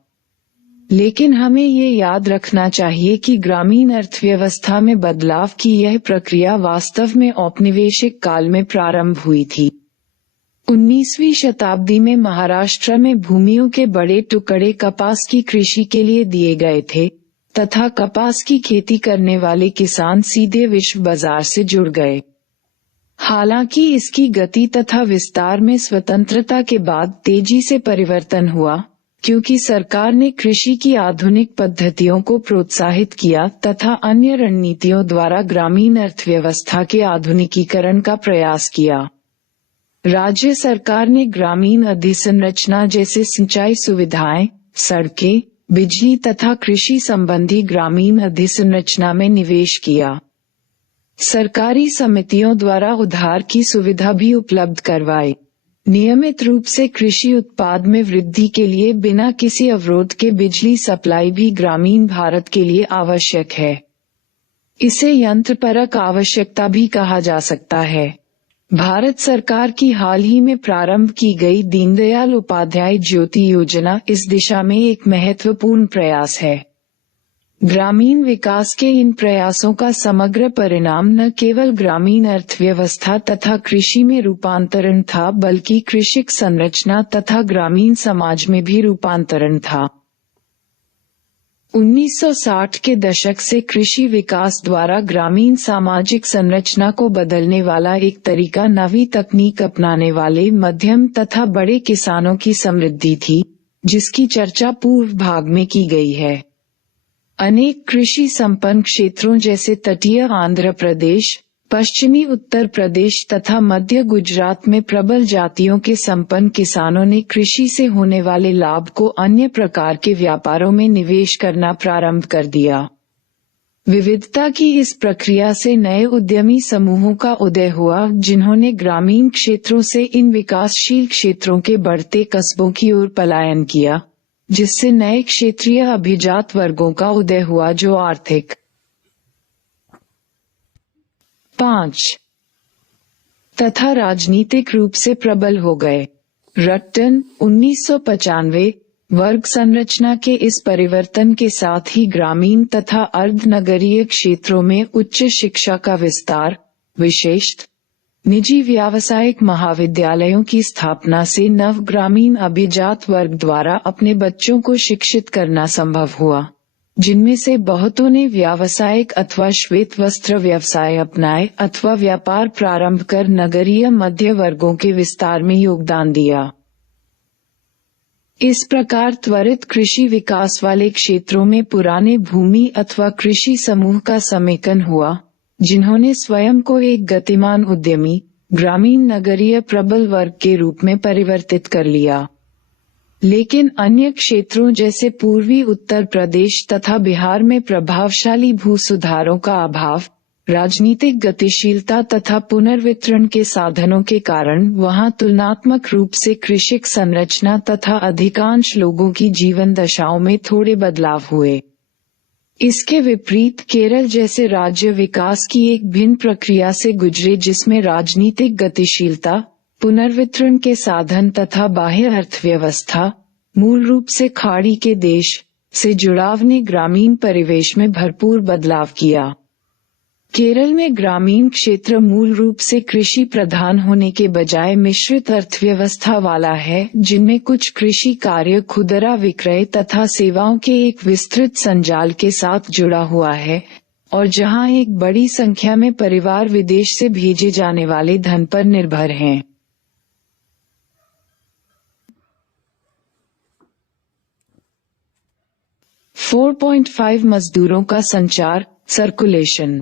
लेकिन हमें ये याद रखना चाहिए कि ग्रामीण अर्थव्यवस्था में बदलाव की यह प्रक्रिया वास्तव में औपनिवेशिक काल में प्रारंभ हुई थी। 19वीं शताब्दी में महाराष्ट्र में भूमियों के बड़े टुकड़े कपास की कृषि के लिए दिए गए थे, तथा कपास की खेती करने वाले किसान सीधे विश्व बाजार से जुड़ गए। हालांकि इसकी गति तथा विस्तार में स्वतंत्रता के बाद तेजी से परिवर्तन हुआ, क्योंकि सरकार ने कृषि की आधुनिक पद्धतियों को प्रोत्साहित किया तथा अन्य रणनीतियों द्वारा ग्रामीण अर्थव्यवस्था के आधुनिकीकरण का प्रयास किया। राज्य सरकार ने ग्रामीण अधोसंरचना जैसे सिंचाई सुविधाएं, सड़कें, बिजली तथा कृषि संबंधी ग्रामीण अधोसंरचना में निवेश किया। सरकारी समितियों द्वारा उधार की सुविधा भी उपलब्ध करवाई। नियमित रूप से कृषि उत्पाद में वृद्धि के लिए बिना किसी अवरोध के बिजली सप्लाई भी ग्रामीण भारत के लिए आवश्यक है। इसे यंत्रपरक आवश्यकता भी कहा जा सकता है। भारत सरकार की हाल ही में प्रारंभ की गई दीनदयाल उपाध्याय ज्योति योजना इस दिशा में एक महत्वपूर्ण प्रयास है। ग्रामीण विकास के इन प्रयासों का समग्र परिणाम न केवल ग्रामीण अर्थव्यवस्था तथा कृषि में रूपांतरण था, बल्कि कृषिक संरचना तथा ग्रामीण समाज में भी रूपांतरण था। 1960 के दशक से कृषि विकास द्वारा ग्रामीण सामाजिक संरचना को बदलने वाला एक तरीका नवी तकनीक अपनाने वाले मध्यम तथा बड़े किसानों की समृद्धि थी, जिसकी चर्चा पूर्व भाग में की गई है। अनेक कृषि संपन्न क्षेत्रों जैसे तटीय आंध्र प्रदेश, पश्चिमी उत्तर प्रदेश तथा मध्य गुजरात में प्रबल जातियों के संपन्न किसानों ने कृषि से होने वाले लाभ को अन्य प्रकार के व्यापारों में निवेश करना प्रारंभ कर दिया। विविधता की इस प्रक्रिया से नए उद्यमी समूहों का उदय हुआ, जिन्होंने ग्रामीण क्षेत्रों से इन विकासशील क्षेत्रों के बढ़ते कस्बों की ओर पलायन किया, जिससे नए क्षेत्रीय अभिजात वर्गों का उदय हुआ जो आर्थिक 5 तथा राजनीतिक रूप से प्रबल हो गए। रट्टन 1995 वर्ग संरचना के इस परिवर्तन के साथ ही ग्रामीण तथा अर्धनगरीय क्षेत्रों में उच्च शिक्षा का विस्तार, विशेषतः निजी व्यावसायिक महाविद्यालयों की स्थापना से नव ग्रामीण अभिजात वर्ग द्वारा अपने बच्चों को शिक्षित करना संभव हुआ, जिनमें से बहुतों ने व्यावसायिक अथवा श्वेत वस्त्र व्यवसाय अपनाए अथवा व्यापार प्रारंभ कर नगरीय मध्य वर्गों के विस्तार में योगदान दिया। इस प्रकार त्वरित कृषि विकास वाले क्षेत्रों में पुराने भूमि अथवा कृषि समूह का समेकन हुआ, जिन्होंने स्वयं को एक गतिमान उद्यमी, ग्रामीण नगरीय प्रबल वर्ग के रूप में परिवर्तित कर लिया। लेकिन अन्य क्षेत्रों जैसे पूर्वी उत्तर प्रदेश तथा बिहार में प्रभावशाली भू सुधारों का अभाव, राजनीतिक गतिशीलता तथा पुनर्वितरण के साधनों के कारण वहां तुलनात्मक रूप से कृषिक संरचना तथा अधिकांश लोगों की जीवन दशाओं में थोड़े बदलाव हुए। इसके विपरीत केरल जैसे राज्य विकास की एक भिन्न प्रक्रिया से गुजरे, जिसमें राजनीतिक गतिशीलता, पुनर्वितरण के साधन तथा बाह्य अर्थव्यवस्था, मूल रूप से खाड़ी के देश से जुड़ाव ने ग्रामीण परिवेश में भरपूर बदलाव किया। केरल में ग्रामीण क्षेत्र मूल रूप से कृषि प्रधान होने के बजाय मिश्रित अर्थव्यवस्था वाला है, जिनमें कुछ कृषि कार्य खुदरा विक्रय तथा सेवाओं के एक विस्तृत संजाल के साथ जुड़ा हुआ है, और जहां एक बड़ी संख्या में परिवार विदेश से भेजे जाने वाले धन पर निर्भर हैं। .5 मजदूरों का संचार, सर्कुलेशन।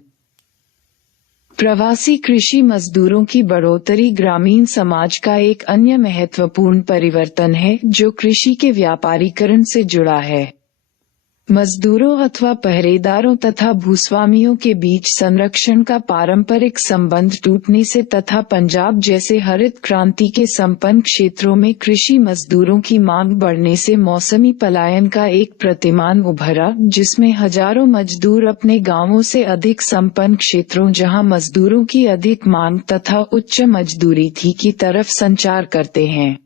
प्रवासी कृषि मजदूरों की बढ़ोतरी ग्रामीण समाज का एक अन्य महत्वपूर्ण परिवर्तन है जो कृषि के व्यापारीकरण से जुड़ा है। मजदूरों अथवा पहरेदारों तथा भूस्वामियों के बीच संरक्षण का पारंपरिक संबंध टूटने से तथा पंजाब जैसे हरित क्रांति के संपन्न क्षेत्रों में कृषि मजदूरों की मांग बढ़ने से मौसमी पलायन का एक प्रतिमान उभरा, जिसमें हजारों मजदूर अपने गांवों से अधिक संपन्न क्षेत्रों जहां मजदूरों की अधिक मांग तथा उच्च मजदूरी थी की तरफ संचार करते हैं।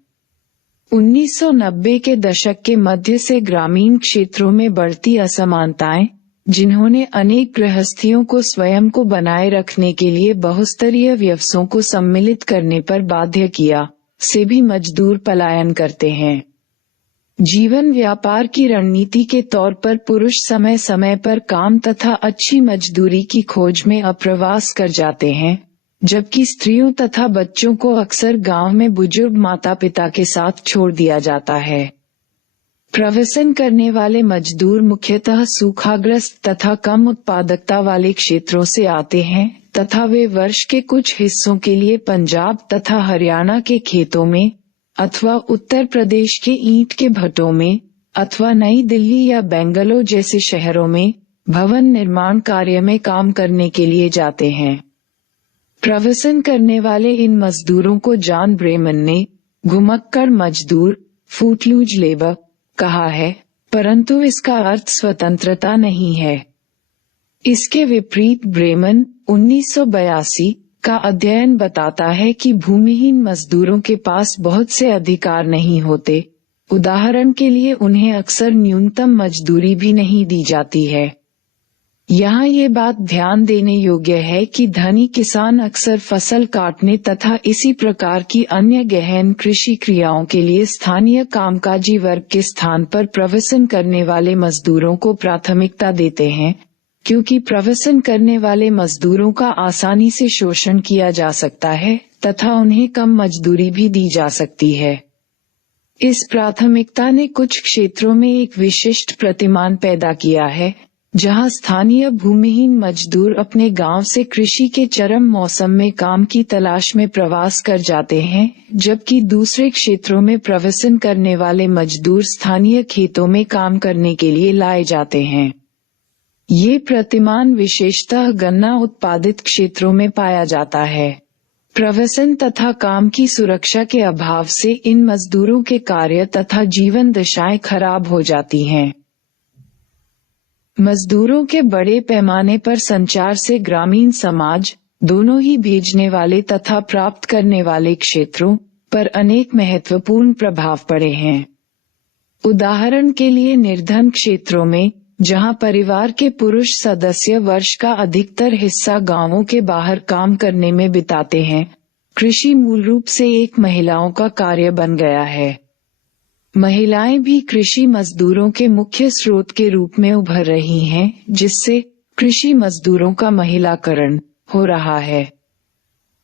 1990 के दशक के मध्य से ग्रामीण क्षेत्रों में बढ़ती असमानताएं, जिन्होंने अनेक गृहस्थियों को स्वयं को बनाए रखने के लिए बहुस्तरीय व्यवसायों को सम्मिलित करने पर बाध्य किया, से भी मजदूर पलायन करते हैं। जीवन व्यापार की रणनीति के तौर पर पुरुष समय समय पर काम तथा अच्छी मजदूरी की खोज में अप्रवास कर जाते हैं, जबकि स्त्रियों तथा बच्चों को अक्सर गांव में बुजुर्ग माता पिता के साथ छोड़ दिया जाता है। प्रवसन करने वाले मजदूर मुख्यतः सूखाग्रस्त तथा कम उत्पादकता वाले क्षेत्रों से आते हैं तथा वे वर्ष के कुछ हिस्सों के लिए पंजाब तथा हरियाणा के खेतों में अथवा उत्तर प्रदेश के ईंट के भट्टों में अथवा नई दिल्ली या बेंगलुरु जैसे शहरों में भवन निर्माण कार्य में काम करने के लिए जाते हैं। प्रवसन करने वाले इन मजदूरों को जॉन ब्रेमन ने घुमक्कड़ मजदूर, फूटलूज लेबर कहा है, परंतु इसका अर्थ स्वतंत्रता नहीं है। इसके विपरीत ब्रेमन 1982 का अध्ययन बताता है कि भूमिहीन मजदूरों के पास बहुत से अधिकार नहीं होते। उदाहरण के लिए उन्हें अक्सर न्यूनतम मजदूरी भी नहीं दी जाती है। यहाँ ये बात ध्यान देने योग्य है कि धनी किसान अक्सर फसल काटने तथा इसी प्रकार की अन्य गहन कृषि क्रियाओं के लिए स्थानीय कामकाजी वर्ग के स्थान पर प्रवसन करने वाले मजदूरों को प्राथमिकता देते हैं, क्योंकि प्रवसन करने वाले मजदूरों का आसानी से शोषण किया जा सकता है तथा उन्हें कम मजदूरी भी दी जा सकती है। इस प्राथमिकता ने कुछ क्षेत्रों में एक विशिष्ट प्रतिमान पैदा किया है, जहां स्थानीय भूमिहीन मजदूर अपने गांव से कृषि के चरम मौसम में काम की तलाश में प्रवास कर जाते हैं, जबकि दूसरे क्षेत्रों में प्रवसन करने वाले मजदूर स्थानीय खेतों में काम करने के लिए लाए जाते हैं। ये प्रतिमान विशेषतः गन्ना उत्पादित क्षेत्रों में पाया जाता है। प्रवसन तथा काम की सुरक्षा के अभाव से इन मजदूरों के कार्य तथा जीवन दशाएं खराब हो जाती हैं। मजदूरों के बड़े पैमाने पर संचार से ग्रामीण समाज, दोनों ही भेजने वाले तथा प्राप्त करने वाले क्षेत्रों पर अनेक महत्वपूर्ण प्रभाव पड़े हैं। उदाहरण के लिए निर्धन क्षेत्रों में, जहां परिवार के पुरुष सदस्य वर्ष का अधिकतर हिस्सा गांवों के बाहर काम करने में बिताते हैं, कृषि मूल रूप से एक महिलाओं का कार्य बन गया है। महिलाएं भी कृषि मजदूरों के मुख्य स्रोत के रूप में उभर रही हैं, जिससे कृषि मजदूरों का महिलाकरण हो रहा है।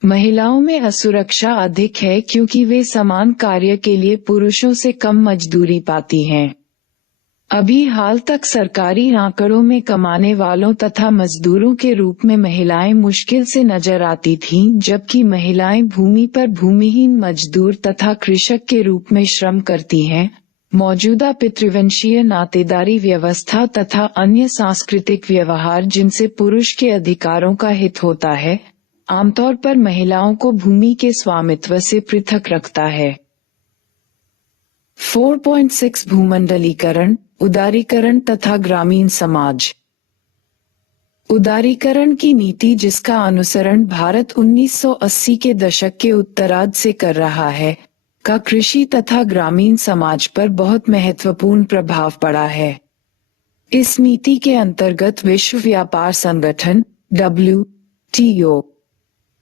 महिलाओं में असुरक्षा अधिक है क्योंकि वे समान कार्य के लिए पुरुषों से कम मजदूरी पाती हैं। अभी हाल तक सरकारी आंकड़ों में कमाने वालों तथा मजदूरों के रूप में महिलाएं मुश्किल से नजर आती थीं, जबकि महिलाएं भूमि पर भूमिहीन मजदूर तथा कृषक के रूप में श्रम करती हैं। मौजूदा पितृवंशीय नातेदारी व्यवस्था तथा अन्य सांस्कृतिक व्यवहार जिनसे पुरुष के अधिकारों का हित होता है, आमतौर पर महिलाओं को भूमि के स्वामित्व से पृथक रखता है। 4.6 भूमंडलीकरण, उदारीकरण तथा ग्रामीण समाज। उदारीकरण की नीति, जिसका अनुसरण भारत 1980 के दशक के उत्तरार्ध से कर रहा है, का कृषि तथा ग्रामीण समाज पर बहुत महत्वपूर्ण प्रभाव पड़ा है। इस नीति के अंतर्गत विश्व व्यापार संगठन WTO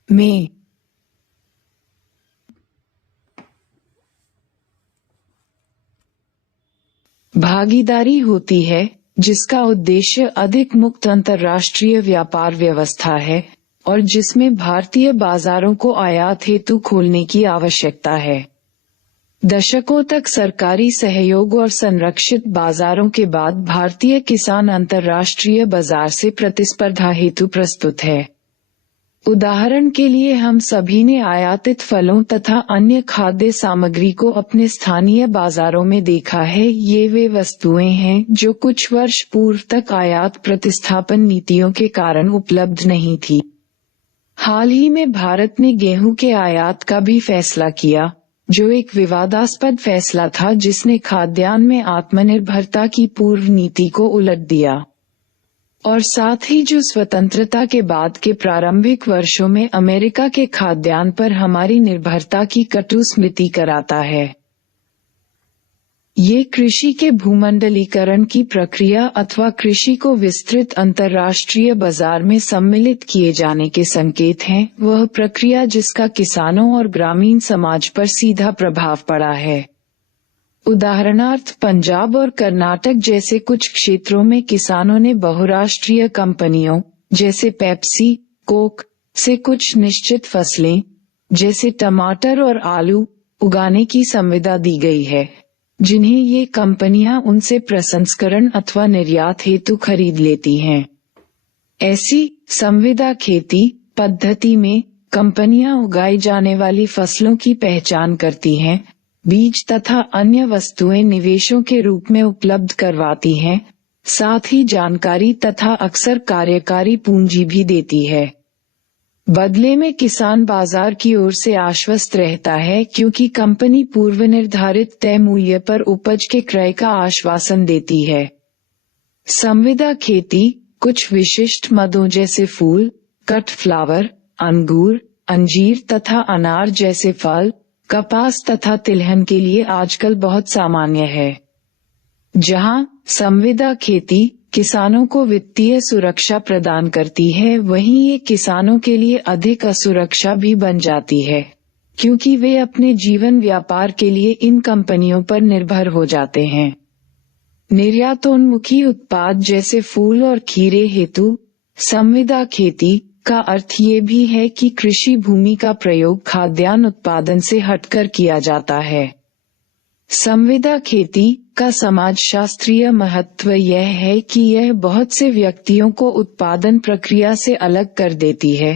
में भागीदारी होती है, जिसका उद्देश्य अधिक मुक्त अंतर्राष्ट्रीय व्यापार व्यवस्था है और जिसमें भारतीय बाजारों को आयात हेतु खोलने की आवश्यकता है। दशकों तक सरकारी सहयोग और संरक्षित बाजारों के बाद भारतीय किसान अंतर्राष्ट्रीय बाजार से प्रतिस्पर्धा हेतु प्रस्तुत है। उदाहरण के लिए हम सभी ने आयातित फलों तथा अन्य खाद्य सामग्री को अपने स्थानीय बाजारों में देखा है। ये वे वस्तुएं हैं जो कुछ वर्ष पूर्व तक आयात प्रतिस्थापन नीतियों के कारण उपलब्ध नहीं थी। हाल ही में भारत ने गेहूं के आयात का भी फैसला किया, जो एक विवादास्पद फैसला था जिसने खाद्यान्न में आत्मनिर्भरता की पूर्व नीति को उलट दिया और साथ ही जो स्वतंत्रता के बाद के प्रारंभिक वर्षों में अमेरिका के खाद्यान्न पर हमारी निर्भरता की कटु स्मृति कराता है। ये कृषि के भूमंडलीकरण की प्रक्रिया अथवा कृषि को विस्तृत अंतर्राष्ट्रीय बाजार में सम्मिलित किए जाने के संकेत हैं, वह प्रक्रिया जिसका किसानों और ग्रामीण समाज पर सीधा प्रभाव पड़ा है। उदाहरणार्थ, पंजाब और कर्नाटक जैसे कुछ क्षेत्रों में किसानों ने बहुराष्ट्रीय कंपनियों जैसे पेप्सी, कोक से कुछ निश्चित फसलें जैसे टमाटर और आलू उगाने की संविदा दी गई है, जिन्हें ये कंपनियां उनसे प्रसंस्करण अथवा निर्यात हेतु खरीद लेती हैं। ऐसी संविदा खेती पद्धति में कंपनियां उगाई जाने वाली फसलों की पहचान करती हैं, बीज तथा अन्य वस्तुएं निवेशों के रूप में उपलब्ध करवाती हैं, साथ ही जानकारी तथा अक्सर कार्यकारी पूंजी भी देती है। बदले में किसान बाजार की ओर से आश्वस्त रहता है क्योंकि कंपनी पूर्व निर्धारित तय मूल्य पर उपज के क्रय का आश्वासन देती है। संविदा खेती कुछ विशिष्ट मदों जैसे फूल, कट फ्लावर, अंगूर, अंजीर तथा अनार जैसे फल, कपास तथा तिलहन के लिए आजकल बहुत सामान्य है। जहां संविदा खेती किसानों को वित्तीय सुरक्षा प्रदान करती है, वहीं ये किसानों के लिए अधिक असुरक्षा भी बन जाती है, क्योंकि वे अपने जीवन व्यापार के लिए इन कंपनियों पर निर्भर हो जाते हैं। निर्यातोन्मुखी उत्पाद जैसे फूल और खीरे हेतु संविदा खेती का अर्थ ये भी है कि कृषि भूमि का प्रयोग खाद्यान्न उत्पादन से हटकर किया जाता है। संविदा खेती का समाजशास्त्रीय महत्व यह है कि यह बहुत से व्यक्तियों को उत्पादन प्रक्रिया से अलग कर देती है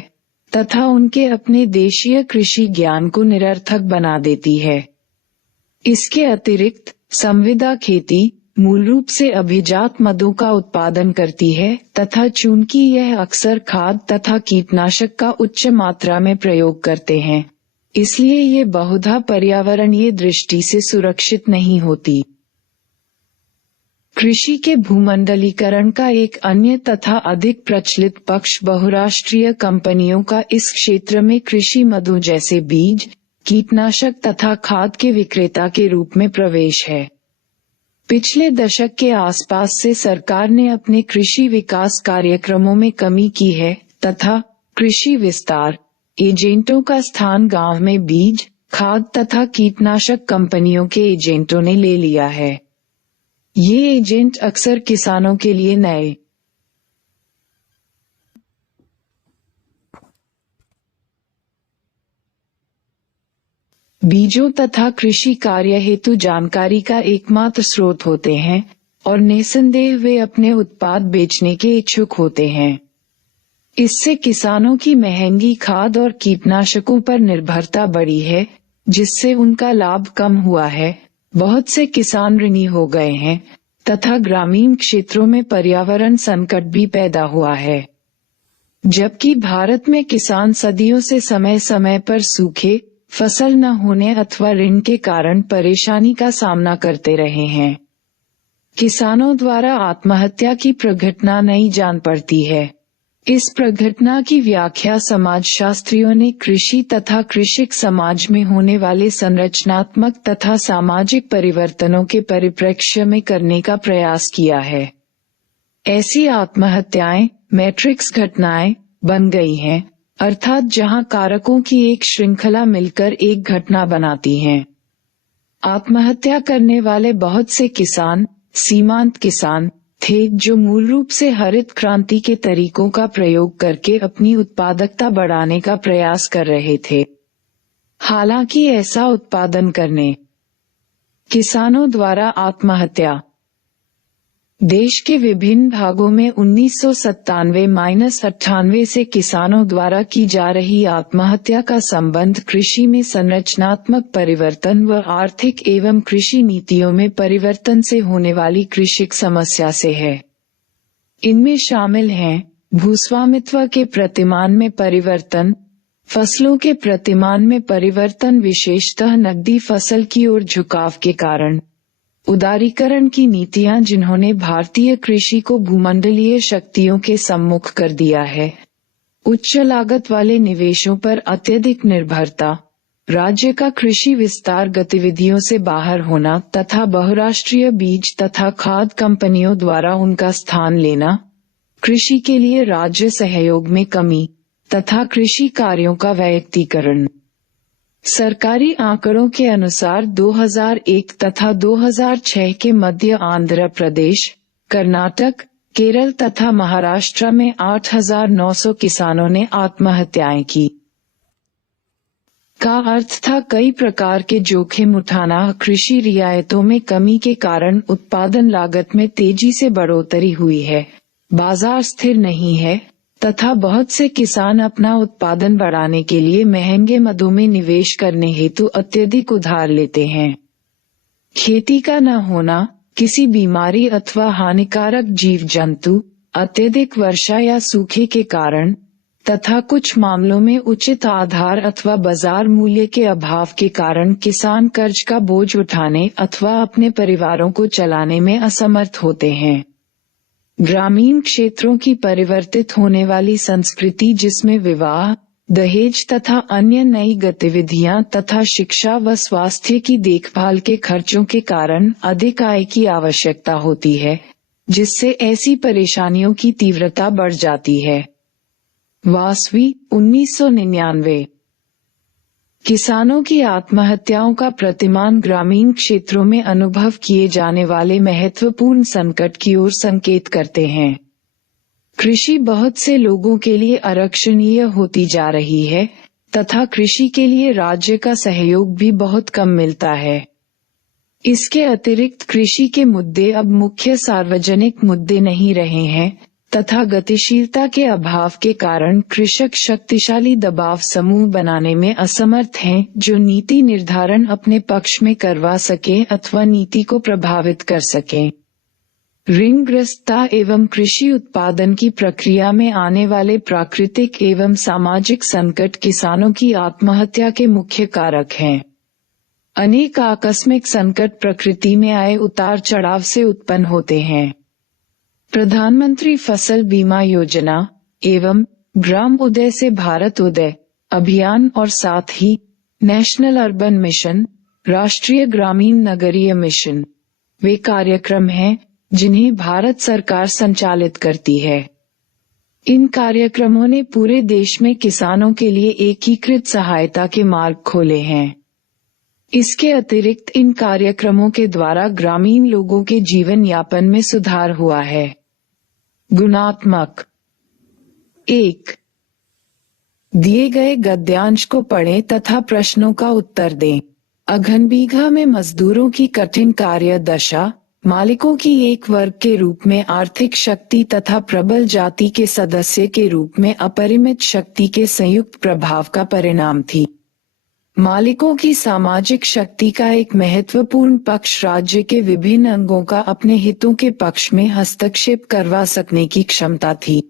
तथा उनके अपने देशीय कृषि ज्ञान को निरर्थक बना देती है। इसके अतिरिक्त संविदा खेती मूल रूप से अभिजात मदों का उत्पादन करती है तथा चूंकि यह अक्सर खाद तथा कीटनाशक का उच्च मात्रा में प्रयोग करते हैं, इसलिए ये बहुधा पर्यावरणीय दृष्टि से सुरक्षित नहीं होती। कृषि के भूमंडलीकरण का एक अन्य तथा अधिक प्रचलित पक्ष बहुराष्ट्रीय कंपनियों का इस क्षेत्र में कृषि मदों जैसे बीज, कीटनाशक तथा खाद के विक्रेता के रूप में प्रवेश है। पिछले दशक के आसपास से सरकार ने अपने कृषि विकास कार्यक्रमों में कमी की है तथा कृषि विस्तार एजेंटों का स्थान गांव में बीज, खाद तथा कीटनाशक कंपनियों के एजेंटों ने ले लिया है। ये एजेंट अक्सर किसानों के लिए नए बीजों तथा कृषि कार्य हेतु जानकारी का एकमात्र स्रोत होते हैं और निसंदेह वे अपने उत्पाद बेचने के इच्छुक होते हैं। इससे किसानों की महंगी खाद और कीटनाशकों पर निर्भरता बढ़ी है, जिससे उनका लाभ कम हुआ है। बहुत से किसान ऋणी हो गए हैं तथा ग्रामीण क्षेत्रों में पर्यावरण संकट भी पैदा हुआ है। जबकि भारत में किसान सदियों से समय समय पर सूखे, फसल न होने अथवा ऋण के कारण परेशानी का सामना करते रहे हैं। किसानों द्वारा आत्महत्या की प्रघटना नहीं जान पड़ती है। इस प्रघटना की व्याख्या समाजशास्त्रियों ने कृषि तथा कृषिक समाज में होने वाले संरचनात्मक तथा सामाजिक परिवर्तनों के परिप्रेक्ष्य में करने का प्रयास किया है। ऐसी आत्महत्याएं मैट्रिक्स घटनाएं बन गई हैं, अर्थात जहां कारकों की एक श्रृंखला मिलकर एक घटना बनाती हैं। आत्महत्या करने वाले बहुत से किसान सीमांत किसान थे, जो मूल रूप से हरित क्रांति के तरीकों का प्रयोग करके अपनी उत्पादकता बढ़ाने का प्रयास कर रहे थे। हालांकि ऐसा उत्पादन करने किसानों द्वारा आत्महत्या देश के विभिन्न भागों में 1997-98 से किसानों द्वारा की जा रही आत्महत्या का संबंध कृषि में संरचनात्मक परिवर्तन व आर्थिक एवं कृषि नीतियों में परिवर्तन से होने वाली कृषिक समस्या से है। इनमें शामिल हैं भूस्वामित्व के प्रतिमान में परिवर्तन, फसलों के प्रतिमान में परिवर्तन विशेषतः नकदी फसल की ओर झुकाव के कारण, उदारीकरण की नीतियां जिन्होंने भारतीय कृषि को भूमंडलीय शक्तियों के सम्मुख कर दिया है, उच्च लागत वाले निवेशों पर अत्यधिक निर्भरता, राज्य का कृषि विस्तार गतिविधियों से बाहर होना तथा बहुराष्ट्रीय बीज तथा खाद कंपनियों द्वारा उनका स्थान लेना, कृषि के लिए राज्य सहयोग में कमी तथा कृषि कार्यों का वैयक्तिकरण। सरकारी आंकड़ों के अनुसार 2001 तथा 2006 के मध्य आंध्र प्रदेश, कर्नाटक, केरल तथा महाराष्ट्र में 8,900 किसानों ने आत्महत्याएं की। का अर्थ था कई प्रकार के जोखिम उठाना। कृषि रियायतों में कमी के कारण उत्पादन लागत में तेजी से बढ़ोतरी हुई है, बाजार स्थिर नहीं है तथा बहुत से किसान अपना उत्पादन बढ़ाने के लिए महंगे मदों में निवेश करने हेतु अत्यधिक उधार लेते हैं। खेती का न होना, किसी बीमारी अथवा हानिकारक जीव जंतु, अत्यधिक वर्षा या सूखे के कारण तथा कुछ मामलों में उचित आधार अथवा बाजार मूल्य के अभाव के कारण किसान कर्ज का बोझ उठाने अथवा अपने परिवारों को चलाने में असमर्थ होते हैं। ग्रामीण क्षेत्रों की परिवर्तित होने वाली संस्कृति, जिसमें विवाह, दहेज तथा अन्य नई गतिविधियां तथा शिक्षा व स्वास्थ्य की देखभाल के खर्चों के कारण अधिक आय की आवश्यकता होती है, जिससे ऐसी परेशानियों की तीव्रता बढ़ जाती है। वासवी 1999। किसानों की आत्महत्याओं का प्रतिमान ग्रामीण क्षेत्रों में अनुभव किए जाने वाले महत्वपूर्ण संकट की ओर संकेत करते हैं। कृषि बहुत से लोगों के लिए आरक्षणीय होती जा रही है तथा कृषि के लिए राज्य का सहयोग भी बहुत कम मिलता है। इसके अतिरिक्त कृषि के मुद्दे अब मुख्य सार्वजनिक मुद्दे नहीं रहे हैं तथा गतिशीलता के अभाव के कारण कृषक शक्तिशाली दबाव समूह बनाने में असमर्थ हैं, जो नीति निर्धारण अपने पक्ष में करवा सके अथवा नीति को प्रभावित कर सके। ऋणग्रस्तता एवं कृषि उत्पादन की प्रक्रिया में आने वाले प्राकृतिक एवं सामाजिक संकट किसानों की आत्महत्या के मुख्य कारक हैं। अनेक आकस्मिक संकट प्रकृति में आए उतार चढ़ाव से उत्पन्न होते हैं। प्रधानमंत्री फसल बीमा योजना एवं ग्राम उदय से भारत उदय अभियान और साथ ही नेशनल अर्बन मिशन, राष्ट्रीय ग्रामीण नगरीय मिशन वे कार्यक्रम हैं जिन्हें भारत सरकार संचालित करती है। इन कार्यक्रमों ने पूरे देश में किसानों के लिए एकीकृत सहायता के मार्ग खोले हैं। इसके अतिरिक्त इन कार्यक्रमों के द्वारा ग्रामीण लोगों के जीवन यापन में सुधार हुआ है। गुणात्मक 1. दिए गए गद्यांश को पढ़ें तथा प्रश्नों का उत्तर दें। अघनबीघा में मजदूरों की कठिन कार्य दशा, मालिकों की एक वर्ग के रूप में आर्थिक शक्ति तथा प्रबल जाति के सदस्य के रूप में अपरिमित शक्ति के संयुक्त प्रभाव का परिणाम थी। मालिकों की सामाजिक शक्ति का एक महत्वपूर्ण पक्ष राज्य के विभिन्न अंगों का अपने हितों के पक्ष में हस्तक्षेप करवा सकने की क्षमता थी।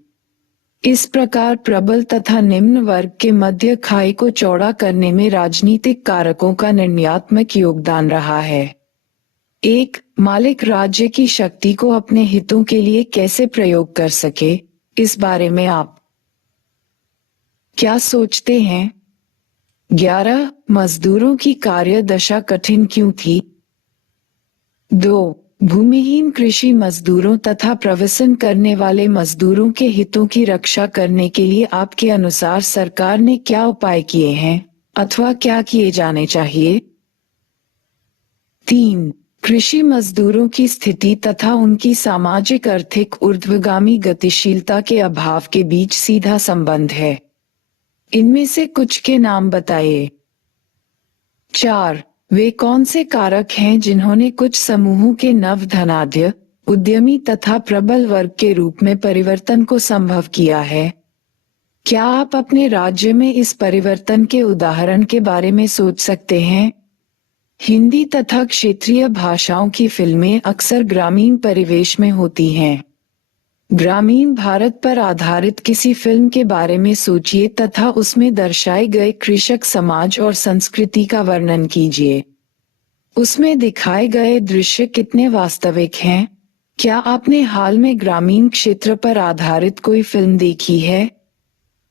इस प्रकार प्रबल तथा निम्न वर्ग के मध्य खाई को चौड़ा करने में राजनीतिक कारकों का निर्णयात्मक योगदान रहा है। 1. मालिक राज्य की शक्ति को अपने हितों के लिए कैसे प्रयोग कर सके, इस बारे में आप क्या सोचते हैं? 11. मजदूरों की कार्य दशा कठिन क्यों थी? 2. भूमिहीन कृषि मजदूरों तथा प्रवसन करने वाले मजदूरों के हितों की रक्षा करने के लिए आपके अनुसार सरकार ने क्या उपाय किए हैं अथवा क्या किए जाने चाहिए? 3. कृषि मजदूरों की स्थिति तथा उनकी सामाजिक आर्थिक ऊर्ध्वगामी गतिशीलता के अभाव के बीच सीधा संबंध है। इनमें से कुछ के नाम बताइए। 4. वे कौन से कारक हैं जिन्होंने कुछ समूहों के नव धनाढ्य, उद्यमी तथा प्रबल वर्ग के रूप में परिवर्तन को संभव किया है? क्या आप अपने राज्य में इस परिवर्तन के उदाहरण के बारे में सोच सकते हैं? हिंदी तथा क्षेत्रीय भाषाओं की फिल्में अक्सर ग्रामीण परिवेश में होती हैं। ग्रामीण भारत पर आधारित किसी फिल्म के बारे में सोचिए तथा उसमें दर्शाए गए कृषक समाज और संस्कृति का वर्णन कीजिए। उसमें दिखाए गए दृश्य कितने वास्तविक हैं? क्या आपने हाल में ग्रामीण क्षेत्र पर आधारित कोई फिल्म देखी है?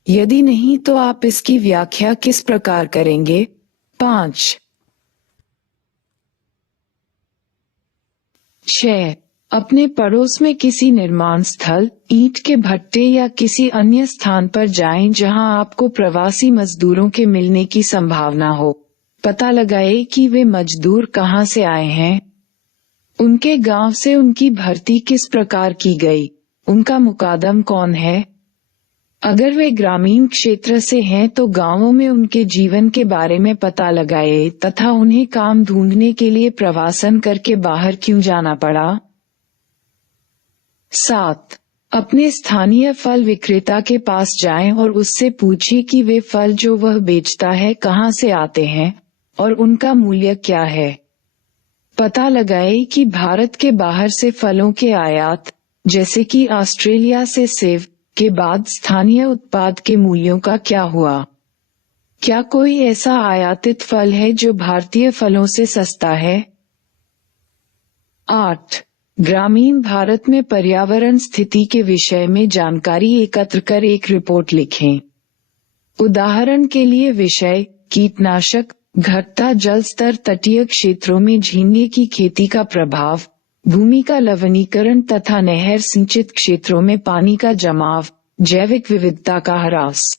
यदि नहीं तो आप इसकी व्याख्या किस प्रकार करेंगे? 5. 6. अपने पड़ोस में किसी निर्माण स्थल, ईंट के भट्टे या किसी अन्य स्थान पर जाएं जहां आपको प्रवासी मजदूरों के मिलने की संभावना हो। पता लगाएं कि वे मजदूर कहां से आए हैं, उनके गांव से उनकी भर्ती किस प्रकार की गई, उनका मुकादम कौन है। अगर वे ग्रामीण क्षेत्र से हैं तो गांवों में उनके जीवन के बारे में पता लगाएं तथा उन्हें काम ढूंढने के लिए प्रवासन करके बाहर क्यों जाना पड़ा। 7. अपने स्थानीय फल विक्रेता के पास जाएं और उससे पूछिए कि वे फल जो वह बेचता है कहां से आते हैं और उनका मूल्य क्या है। पता लगाएं कि भारत के बाहर से फलों के आयात, जैसे कि ऑस्ट्रेलिया से सेब, के बाद स्थानीय उत्पाद के मूल्यों का क्या हुआ। क्या कोई ऐसा आयातित फल है जो भारतीय फलों से सस्ता है? 8. ग्रामीण भारत में पर्यावरण स्थिति के विषय में जानकारी एकत्र कर एक रिपोर्ट लिखें। उदाहरण के लिए विषय: कीटनाशक, घटता जल स्तर, तटीय क्षेत्रों में झींगे की खेती का प्रभाव, भूमि का लवणीकरण तथा नहर सिंचित क्षेत्रों में पानी का जमाव, जैविक विविधता का ह्रास।